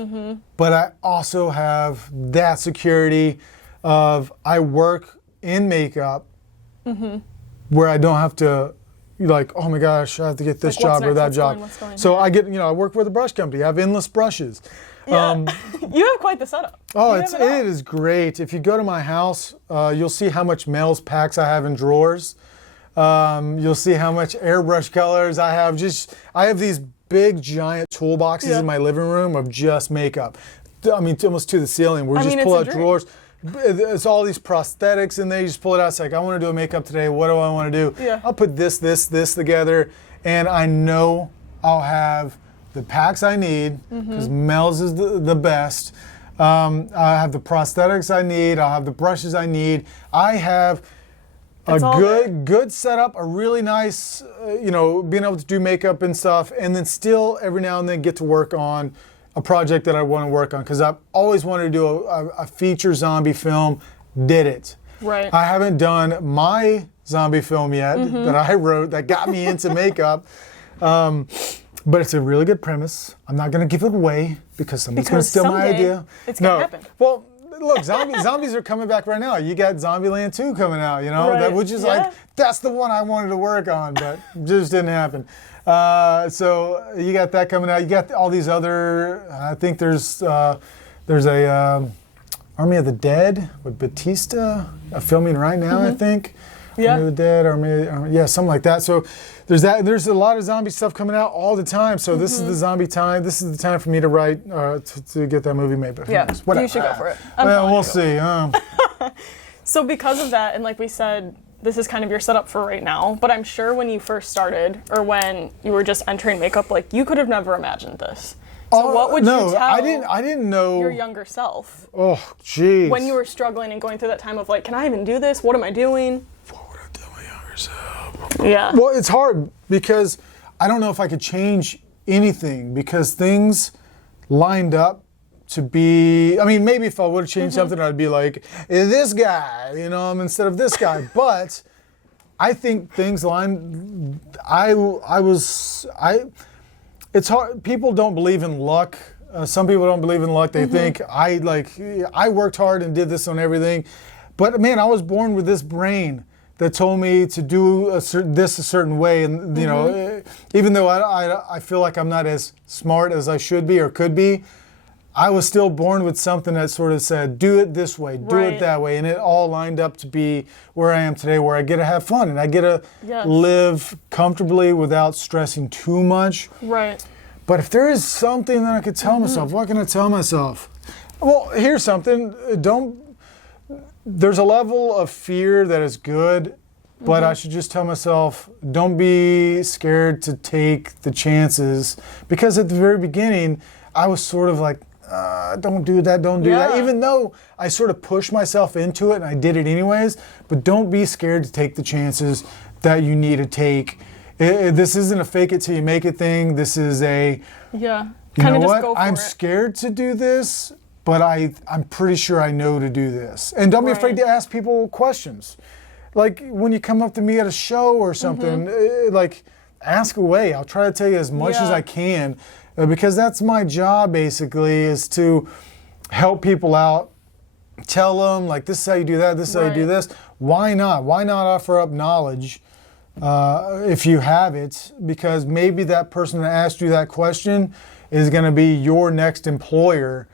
But I also have that security of I work in makeup where I don't have to like, oh my gosh, I have to get this job or that job. So I get, I work with a brush company. I have endless brushes. You have quite the setup. Oh, it is great. If you go to my house, you'll see how much Mel's packs I have in drawers. You'll see how much airbrush colors I have. I have these big, giant toolboxes in my living room of just makeup. I mean, almost to the ceiling. We just pull out drawers. It's all these prosthetics in there. You just pull it out. It's like, I want to do a makeup today. What do I want to do? I'll put this together, and I know I'll have the packs I need because Mel's is the best. I have the prosthetics I need. I'll have the brushes I need. I have a good setup, a really nice, being able to do makeup and stuff, and then still every now and then get to work on a project that I want to work on because I've always wanted to do a feature zombie film. Did it. Right. I haven't done my zombie film yet that I wrote that got me into makeup. But it's a really good premise. I'm not going to give it away because someone's going to steal my idea. It's going to happen. Well, look, zombies are coming back right now. You got Zombieland 2 coming out, which is like, that's the one I wanted to work on, but just didn't happen. So you got that coming out. You got all these other, I think there's a Army of the Dead with Batista filming right now, I think. Army of the Dead, something like that. So there's that. There's a lot of zombie stuff coming out all the time. So this is the zombie time. This is the time for me to write to get that movie made. But you should go for it. Well, we'll see. So because of that, and like we said, this is kind of your setup for right now. But I'm sure when you first started, or when you were just entering makeup, like you could have never imagined this. So what would you tell I didn't know your younger self? Oh, jeez. When you were struggling and going through that time of like, can I even do this? What am I doing? What would I tell my younger self? Yeah. Well, it's hard because I don't know if I could change anything because things lined up to be, I mean, maybe if I would have changed something, I'd be like, this guy, instead of this guy. But I think things lined, it's hard. People don't believe in luck. Some people don't believe in luck. They think I worked hard and did this on everything. But man, I was born with this brain that told me to do this a certain way. And even though I feel like I'm not as smart as I should be or could be, I was still born with something that sort of said, do it this way, do it that way. And it all lined up to be where I am today, where I get to have fun and I get to live comfortably without stressing too much. Right. But if there is something that I could tell myself, what can I tell myself? Well, here's something. There's a level of fear that is good, but I should just tell myself, don't be scared to take the chances. Because at the very beginning, I was sort of like, don't do that, don't do that. Even though I sort of pushed myself into it and I did it anyways, but don't be scared to take the chances that you need to take. This isn't a fake it till you make it thing. This is a, you know what, I'm scared to do this, but I'm pretty sure I know to do this. And don't be afraid to ask people questions. Like when you come up to me at a show or something, like ask away. I'll try to tell you as much as I can. Because that's my job basically, is to help people out, tell them like this is how you do that, this is how you do this. Why not? Why not offer up knowledge if you have it? Because maybe that person that asked you that question is going to be your next employer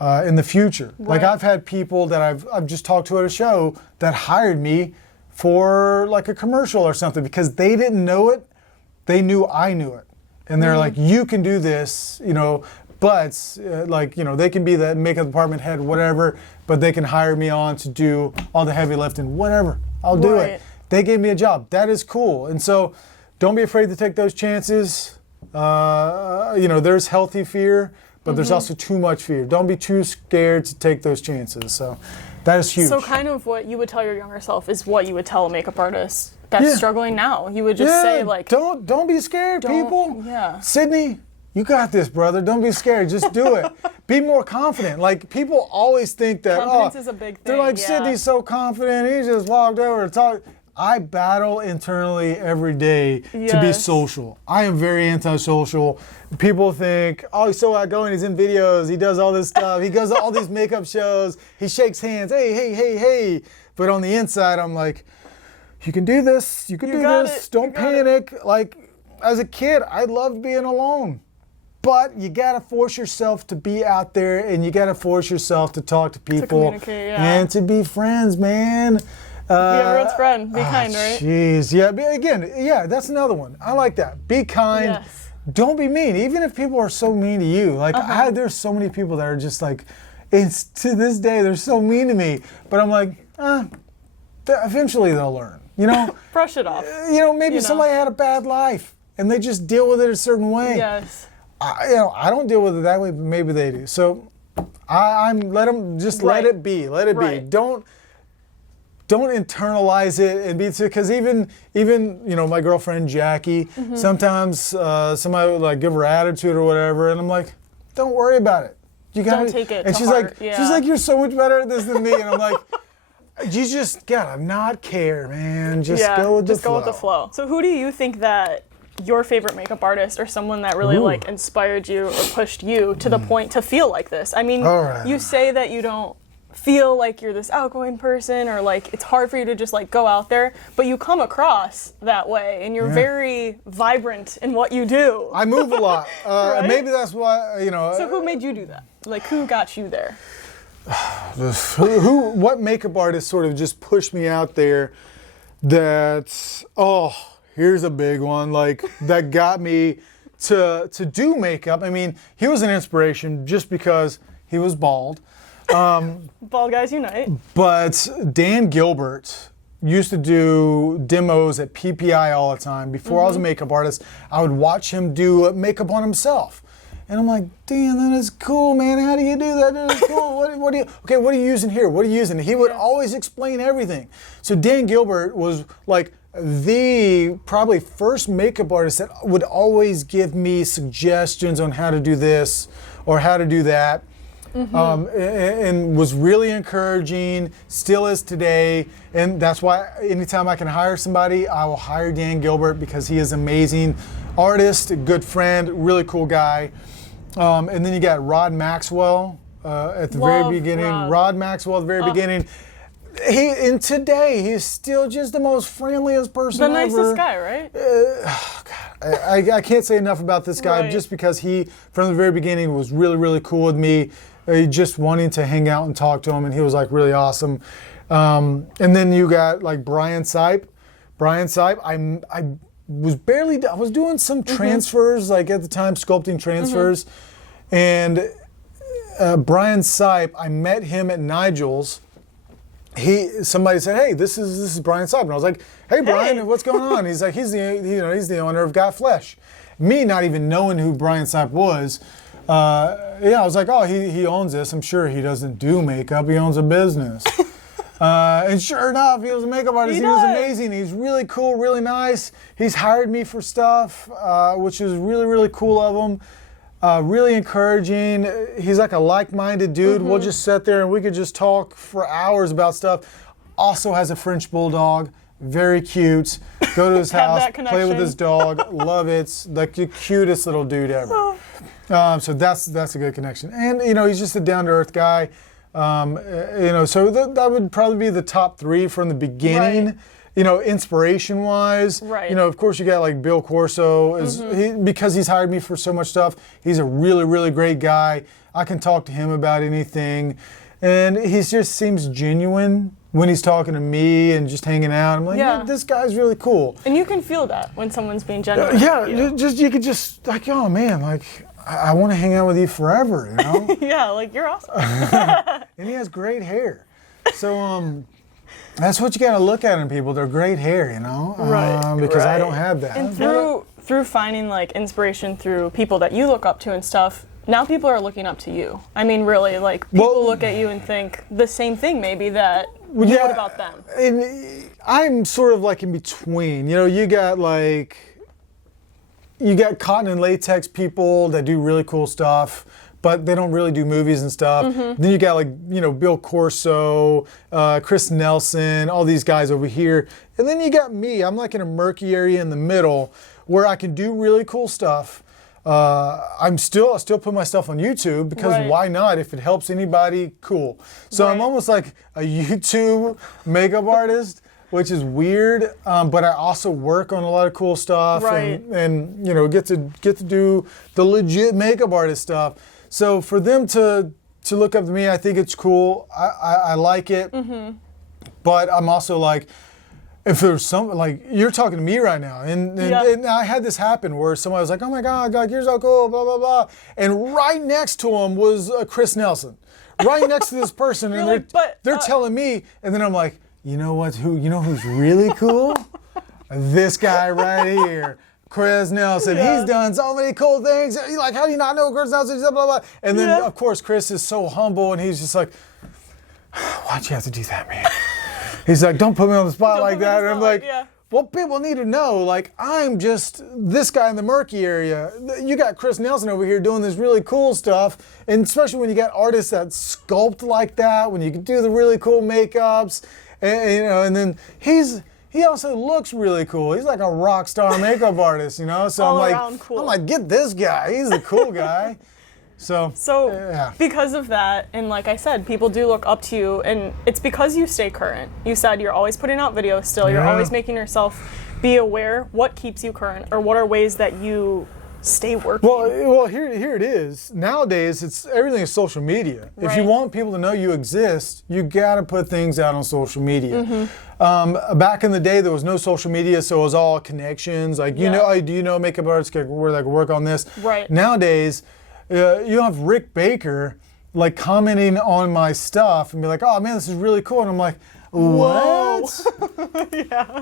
in the future. Like I've had people that I've just talked to at a show that hired me for like a commercial or something because they didn't know it, they knew I knew it. And they're like, you can do this, you know, but like, you know, they can be the makeup department head, whatever, but they can hire me on to do all the heavy lifting, whatever, I'll do it. They gave me a job. That is cool. And so don't be afraid to take those chances. You know, there's healthy fear, but there's also too much fear. Don't be too scared to take those chances. So that is huge. So kind of what you would tell your younger self is what you would tell a makeup artist that's struggling now. You would just say like, don't be scared, people. Yeah. Sydney, you got this, brother. Don't be scared. Just do it. Be more confident. Like people always think that confidence is a big thing. They're like, Sydney's so confident. He just walked over and talked. I battle internally every day to be social. I am very antisocial. People think, oh, he's so outgoing. He's in videos. He does all this stuff. He goes to all these makeup shows. He shakes hands. Hey, hey, hey, hey. But on the inside, I'm like, you can do this. You can do this. Don't panic. Like, as a kid, I loved being alone. But you got to force yourself to be out there, and you got to force yourself to talk to people. To communicate, and to be friends, man. Be everyone's friend. Be kind, right? Jeez. Yeah, again, that's another one. I like that. Be kind. Yes. Don't be mean. Even if people are so mean to you. Like, there's so many people that are just like, to this day, they're so mean to me. But I'm like, eventually they'll learn. You know? Brush it off. You know, maybe somebody had a bad life and they just deal with it a certain way. Yes. I don't deal with it that way, but maybe they do. So let them just let it be. Let it be. Don't internalize it and be too, because even you know, my girlfriend Jackie, sometimes somebody would like give her attitude or whatever, and I'm like, don't worry about it. You gotta don't take it. And to she's heart. like, you're so much better at this than me, and I'm like, you just gotta not care, man. Just go with the flow. Go with the flow. So who do you think that your favorite makeup artist or someone that really like inspired you or pushed you to the point to feel like this? I mean, you say that you don't feel like you're this outgoing person, or like it's hard for you to just like go out there, but you come across that way, and you're very vibrant in what you do. I move a lot. Maybe that's why, you know. So who made you do that? Like, who got you there? What makeup artist sort of just pushed me out there that, here's a big one, like that got me to do makeup. I mean, he was an inspiration just because he was bald. Bald guys unite. But Dan Gilbert used to do demos at PPI all the time. Before I was a makeup artist, I would watch him do makeup on himself. And I'm like, Dan, that is cool, man. How do you do that? That is cool. What are you using here? What are you using? He would always explain everything. So Dan Gilbert was like the probably first makeup artist that would always give me suggestions on how to do this or how to do that. And was really encouraging, still is today. And that's why anytime I can hire somebody, I will hire Dan Gilbert, because he is an amazing artist, a good friend, really cool guy. And then you got Rod Maxwell at the very beginning. Rod Maxwell at the very beginning. And today, he's still just the most friendliest person ever. The nicest guy, right? Oh God. I can't say enough about this guy just because he, from the very beginning, was really, really cool with me. Just wanting to hang out and talk to him, and he was like really awesome. And then you got like Brian Sipe. I was doing some transfers, like at the time, sculpting transfers. And Brian Sipe, I met him at Nigel's. Somebody said, "Hey, this is Brian Sipe," and I was like, "Hey, Brian, what's going on?" He's like, he's the owner of Got Flesh. Me not even knowing who Brian Sipe was, I was like, "Oh, he owns this. I'm sure he doesn't do makeup. He owns a business." And sure enough, he was a makeup artist. He was amazing. He's really cool, really nice. He's hired me for stuff, which is really, really cool of him. Really encouraging. He's like a like-minded dude. We'll just sit there and we could just talk for hours about stuff. Also has a French bulldog. Very cute. Go to his house, play with his dog. Love it. It's like the cutest little dude ever. So that's a good connection. And he's just a down-to-earth guy. So that would probably be the top 3 from the beginning. Right. Inspiration-wise, of course you got like Bill Corso, because he's hired me for so much stuff. He's a really, really great guy. I can talk to him about anything. And he just seems genuine when he's talking to me and just hanging out. I'm like, yeah, this guy's really cool. And you can feel that when someone's being genuine. You could just like, oh man, like I want to hang out with you forever, Yeah, like you're awesome. And he has great hair. So, that's what you got to look at in people. They're great hair, because I don't have that. And through finding like inspiration through people that you look up to and stuff, now people are looking up to you. I mean, really, like people look at you and think the same thing maybe that you wrote about them. And I'm sort of like in between. You got cotton and latex people that do really cool stuff, but they don't really do movies and stuff. Then you got like, Bill Corso, Chris Nelson, all these guys over here. And then you got me. I'm like in a murky area in the middle where I can do really cool stuff. I still put my stuff on YouTube because why not? If it helps anybody, cool. So I'm almost like a YouTube makeup artist, which is weird, but I also work on a lot of cool stuff and get to do the legit makeup artist stuff. So for them to look up to me, I think it's cool. I like it. But I'm also like, if there's something like you're talking to me right now, and I had this happen where somebody was like, "Oh my God, you're so cool," blah blah blah, and right next to him was Chris Nelson, right next to this person, and they're telling me, and then I'm like, you know who's really cool? This guy right here. Chris Nelson, he's done so many cool things. Like, how do you not know Chris Nelson? Blah, blah, blah. And then, of course, Chris is so humble, and he's just like, why'd you have to do that, man? He's like, don't put me on the spot like that. And I'm like, well, people need to know, like, I'm just this guy in the murky area. You got Chris Nelson over here doing this really cool stuff, and especially when you got artists that sculpt like that, when you can do the really cool makeups, and then he also looks really cool. He's like a rock star makeup artist, So I'm like, get this guy. He's the cool guy. So because of that, and like I said, people do look up to you, and it's because you stay current. You said you're always putting out videos still. You're always making yourself be aware what keeps you current, or what are ways that you stay working. Well, here it is. Nowadays, everything is social media. If you want people to know you exist, you got to put things out on social media. Back in the day, there was no social media, so it was all connections. Like, do you know makeup artists where they can work on this? Right. Nowadays, you have Rick Baker like commenting on my stuff and be like, "Oh man, this is really cool," and I'm like, "What?"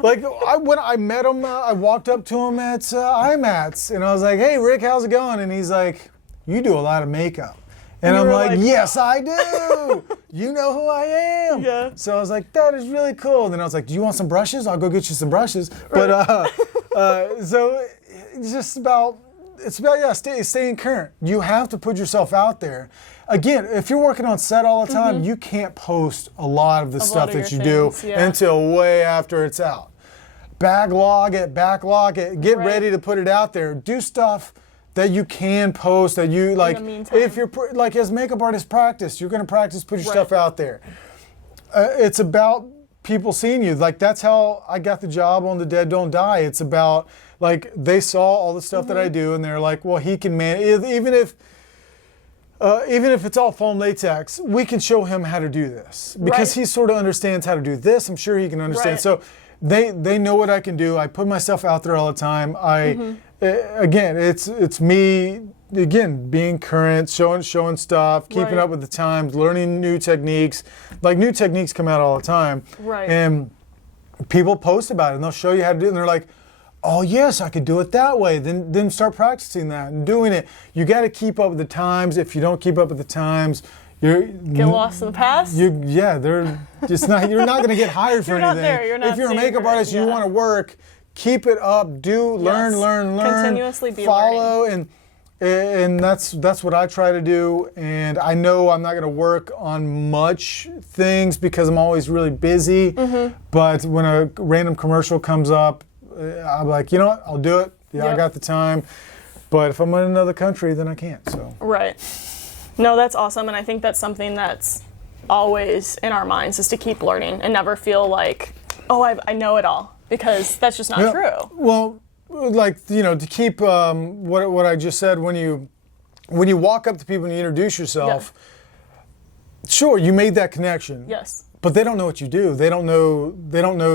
Like when I met him, I walked up to him at IMATS, and I was like, "Hey, Rick, how's it going?" And he's like, "You do a lot of makeup." And I'm like, "Yes, I do. You know who I am." Yeah. So I was like, "That is really cool." And then I was like, "Do you want some brushes? I'll go get you some brushes." But so it's just about. It's about staying current. You have to put yourself out there. Again, if you're working on set all the time, you can't post a lot of the stuff that you do until way after it's out. Backlog it. Get ready to put it out there. Do stuff that you can post that you like. If you're like as makeup artists practice, you're going to practice, put your stuff out there. it's about people seeing you. Like, that's how I got the job on The Dead Don't Die. It's about, like, they saw all the stuff that I do, and they're like, well, he can even if it's all foam latex, we can show him how to do this, because he sort of understands how to do this. I'm sure he can understand. Right. So they know what I can do. I put myself out there all the time. Again, it's me, again, being current, showing stuff, keeping up with the times, learning new techniques. Like, new techniques come out all the time. Right. And people post about it, and they'll show you how to do it, and they're like, oh yes, I could do it that way. Then start practicing that and doing it. You got to keep up with the times. If you don't keep up with the times, get lost in the past. They're just not. You're not going to get hired for You're anything. not there. You're not if you're a makeup there. artist, you want to work. Keep it up. Learn. Continuously be follow, learning. and that's what I try to do. And I know I'm not going to work on much things because I'm always really busy. But when a random commercial comes up, I'm like, you know what? I'll do it. I got the time. But if I'm in another country, then I can't. So right. No, that's awesome, and I think that's something that's always in our minds, is to keep learning and never feel like, oh, I know it all, because that's just not true. Well, like, to keep what I just said, when you walk up to people and you introduce yourself, sure, you made that connection. Yes. But they don't know what you do. They don't know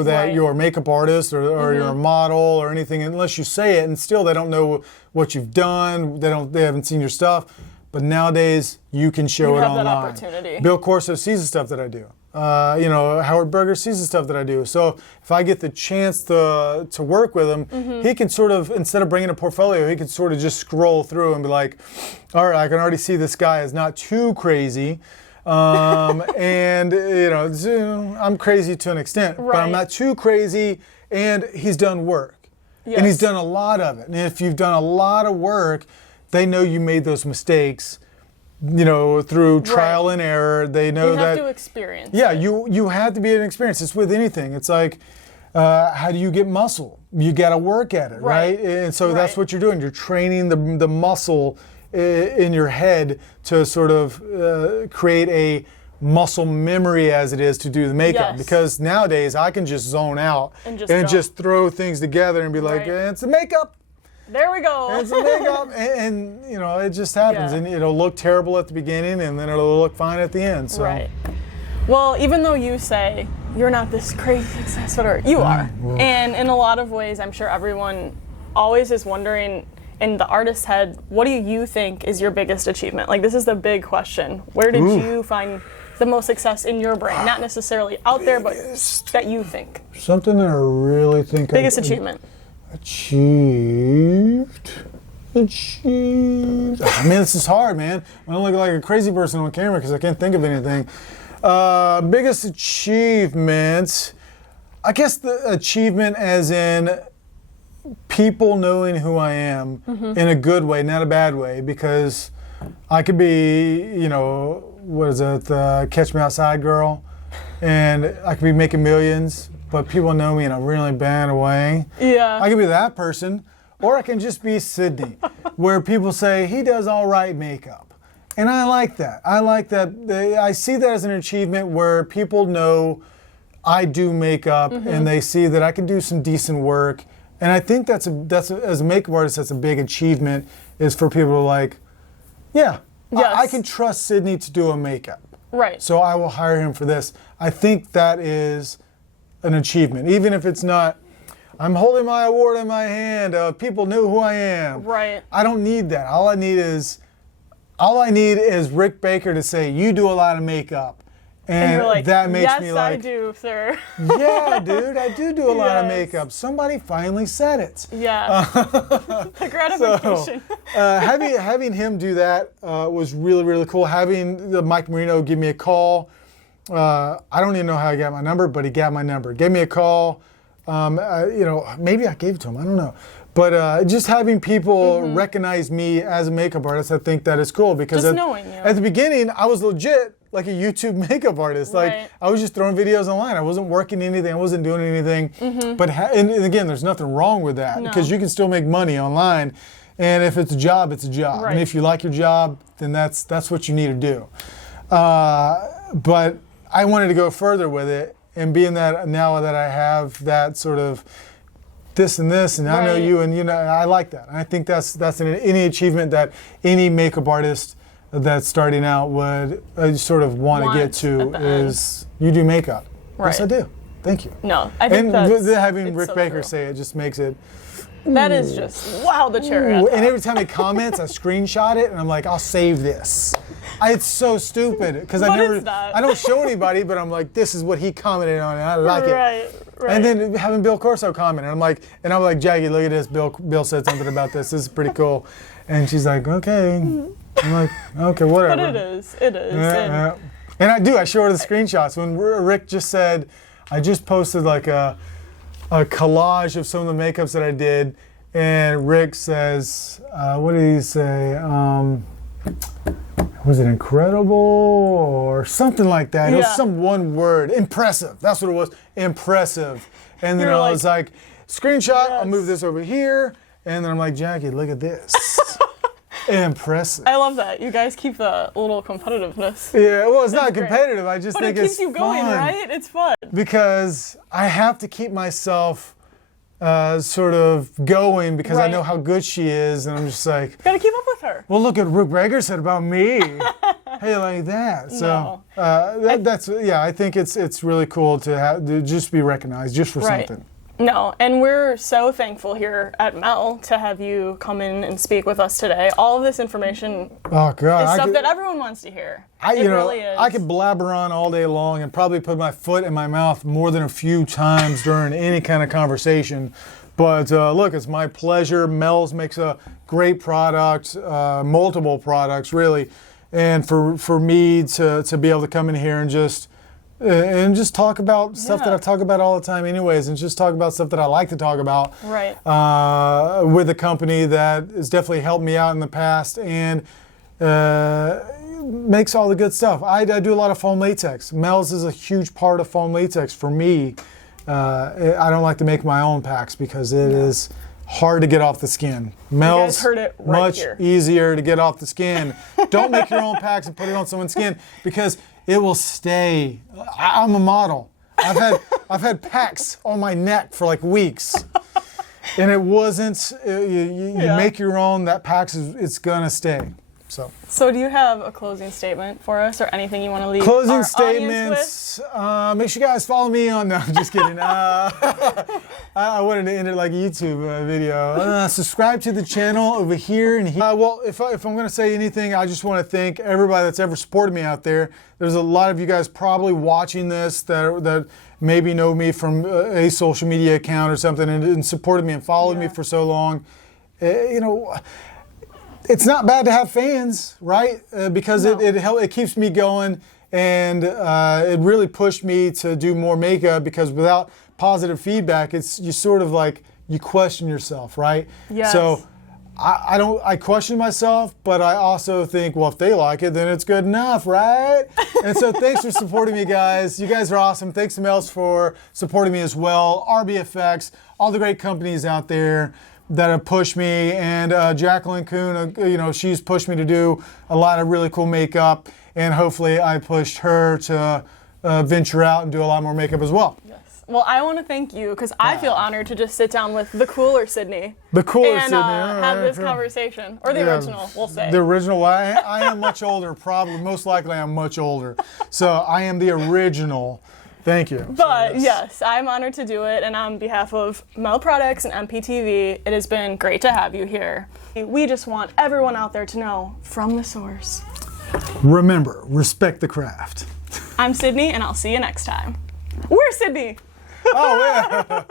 that you're a makeup artist or you're a model or anything, unless you say it, and still they don't know what you've done. They haven't seen your stuff. But nowadays, you can show it online. That opportunity. Bill Corso sees the stuff that I do. Howard Berger sees the stuff that I do. So if I get the chance to work with him, he can sort of, instead of bringing a portfolio, he can sort of just scroll through and be like, all right, I can already see this guy is not too crazy. And I'm crazy to an extent, but I'm not too crazy, and he's done work. And he's done a lot of it. And if you've done a lot of work, they know you made those mistakes, through trial and error. They know that you have to experience. Yeah, you have to be an experience. It's with anything. It's like, how do you get muscle? You got to work at it, right? And so that's what you're doing. You're training the muscle in your head to sort of create a muscle memory, as it is, to do the makeup. Because nowadays I can just zone out and just throw things together and be like, it's the makeup. There we go. And it's a makeup, and it just happens, and it'll look terrible at the beginning, and then it'll look fine at the end. So. Right. Well, even though you say you're not this crazy success story, you are, and in a lot of ways, I'm sure everyone always is wondering, in the artist's head, what do you think is your biggest achievement? Like, this is the big question. Where did you find the most success in your brain? Not necessarily out there, but that you think. Something that I really think. Biggest achievement. Achieved. Oh, man, this is hard, man. I don't look like a crazy person on camera because I can't think of anything. Biggest achievement, I guess the achievement as in people knowing who I am in a good way, not a bad way, because I could be, what is it, the Catch Me Outside girl, and I could be making millions, but people know me in a really bad way. Yeah. I could be that person, or I can just be Sydney, where people say, he does all right makeup. And I like that. I see that as an achievement where people know I do makeup and they see that I can do some decent work. And I think that's as a makeup artist, that's a big achievement, is for people to like, I can trust Sydney to do a makeup. Right. So I will hire him for this. I think that is an achievement, even if it's not, I'm holding my award in my hand, people knew who I am. Right. I don't need that. All I need is Rick Baker to say, you do a lot of makeup. And you're like, that makes me like, yes, I do, sir. Yeah, dude, I do a lot of makeup. Somebody finally said it. Yeah. The gratification. So, having him do that was really, really cool. Having Mike Marino give me a call. I don't even know how he got my number, but he got my number. Gave me a call. Maybe I gave it to him. I don't know. But just having people recognize me as a makeup artist, I think that is cool. Because just knowing you. At the beginning, I was legit like a YouTube makeup artist. Like, I was just throwing videos online. I wasn't working anything. I wasn't doing anything. But and again, there's nothing wrong with that, because you can still make money online. And if it's a job, it's a job. Right. And if you like your job, then that's what you need to do. But I wanted to go further with it, and being that now that I have that sort of this and this, and I know you, and you know, I like that. I think that's any achievement that any makeup artist that's starting out would sort of want to get to is you do makeup. Right. Yes, I do. Thank you. No, I think and having Rick Baker say it just makes it. That is just wow, the cherry. And every time he comments, I screenshot it, and I'm like, I'll save this. It's so stupid because I don't show anybody, but I'm like, this is what he commented on, and I like it. Right. And then having Bill Corso comment, and I'm like, Jackie, look at this. Bill said something about this. This is pretty cool. And she's like, okay. I'm like, okay, whatever. But it is. Yeah. And I show her the screenshots. When Rick just said, I just posted like a collage of some of the makeups that I did, and Rick says, what did he say? Was it incredible or something like that? It was some one word. Impressive. That's what it was. Impressive. And then I was like, screenshot, I'll move this over here. And then I'm like, Jackie, look at this. Impressive. I love that. You guys keep the little competitiveness. Yeah, well, it's not competitive. I just think it's fun. But it keeps you going, right? It's fun. Because I have to keep myself sort of going because I know how good she is, and I'm just like, gotta keep up with her. Well, look what Rick Baker said about me. Hey, like that. So I think it's really cool to just be recognized just for something. No, and we're so thankful here at Mel to have you come in and speak with us today. All of this information is stuff that everyone wants to hear. It really is. I could blabber on all day long and probably put my foot in my mouth more than a few times during any kind of conversation. But look, it's my pleasure. Mel's makes a great product, multiple products really, and for me to be able to come in here and just talk about stuff that I talk about all the time anyways, and just talk about stuff that I like to talk about. Right. With a company that has definitely helped me out in the past and makes all the good stuff. I do a lot of foam latex. Mel's is a huge part of foam latex for me. I don't like to make my own packs because it is hard to get off the skin. Mel's much easier to get off the skin. Don't make your own packs and put it on someone's skin because it will stay. I'm a model. I've had packs on my neck for like weeks, and it wasn't. You make your own. That packs it's gonna stay. So do you have a closing statement for us, or anything you want to leave? Closing statements. Make sure you guys follow me on. No, I'm just kidding. I wanted to end it like a YouTube video. Subscribe to the channel over here and here. Well, if I'm going to say anything, I just want to thank everybody that's ever supported me out there. There's a lot of you guys probably watching this that maybe know me from a social media account or something and supported me and followed me for so long. It's not bad to have fans, right? Because it keeps me going, and it really pushed me to do more makeup because without positive feedback, you sort of like you question yourself, right? Yes. So I question myself, but I also think, well, if they like it, then it's good enough, right? And so thanks for supporting me, guys. You guys are awesome. Thanks to Mel for supporting me as well. RBFX, all the great companies out there that have pushed me, and Jacqueline Kuhn, she's pushed me to do a lot of really cool makeup, and hopefully I pushed her to venture out and do a lot more makeup as well. Yes. Well, I want to thank you because I feel honored to just sit down with the cooler Sydney. The cooler Sydney. And have this conversation. Or the original, we'll say. The original. I am much older, probably. Most likely I'm much older. So I am the original. Thank you. But yes, I'm honored to do it, and on behalf of Mel Products and MPTV, it has been great to have you here. We just want everyone out there to know from the source. Remember, respect the craft. I'm Sydney, and I'll see you next time. Where's Sydney? Oh, yeah.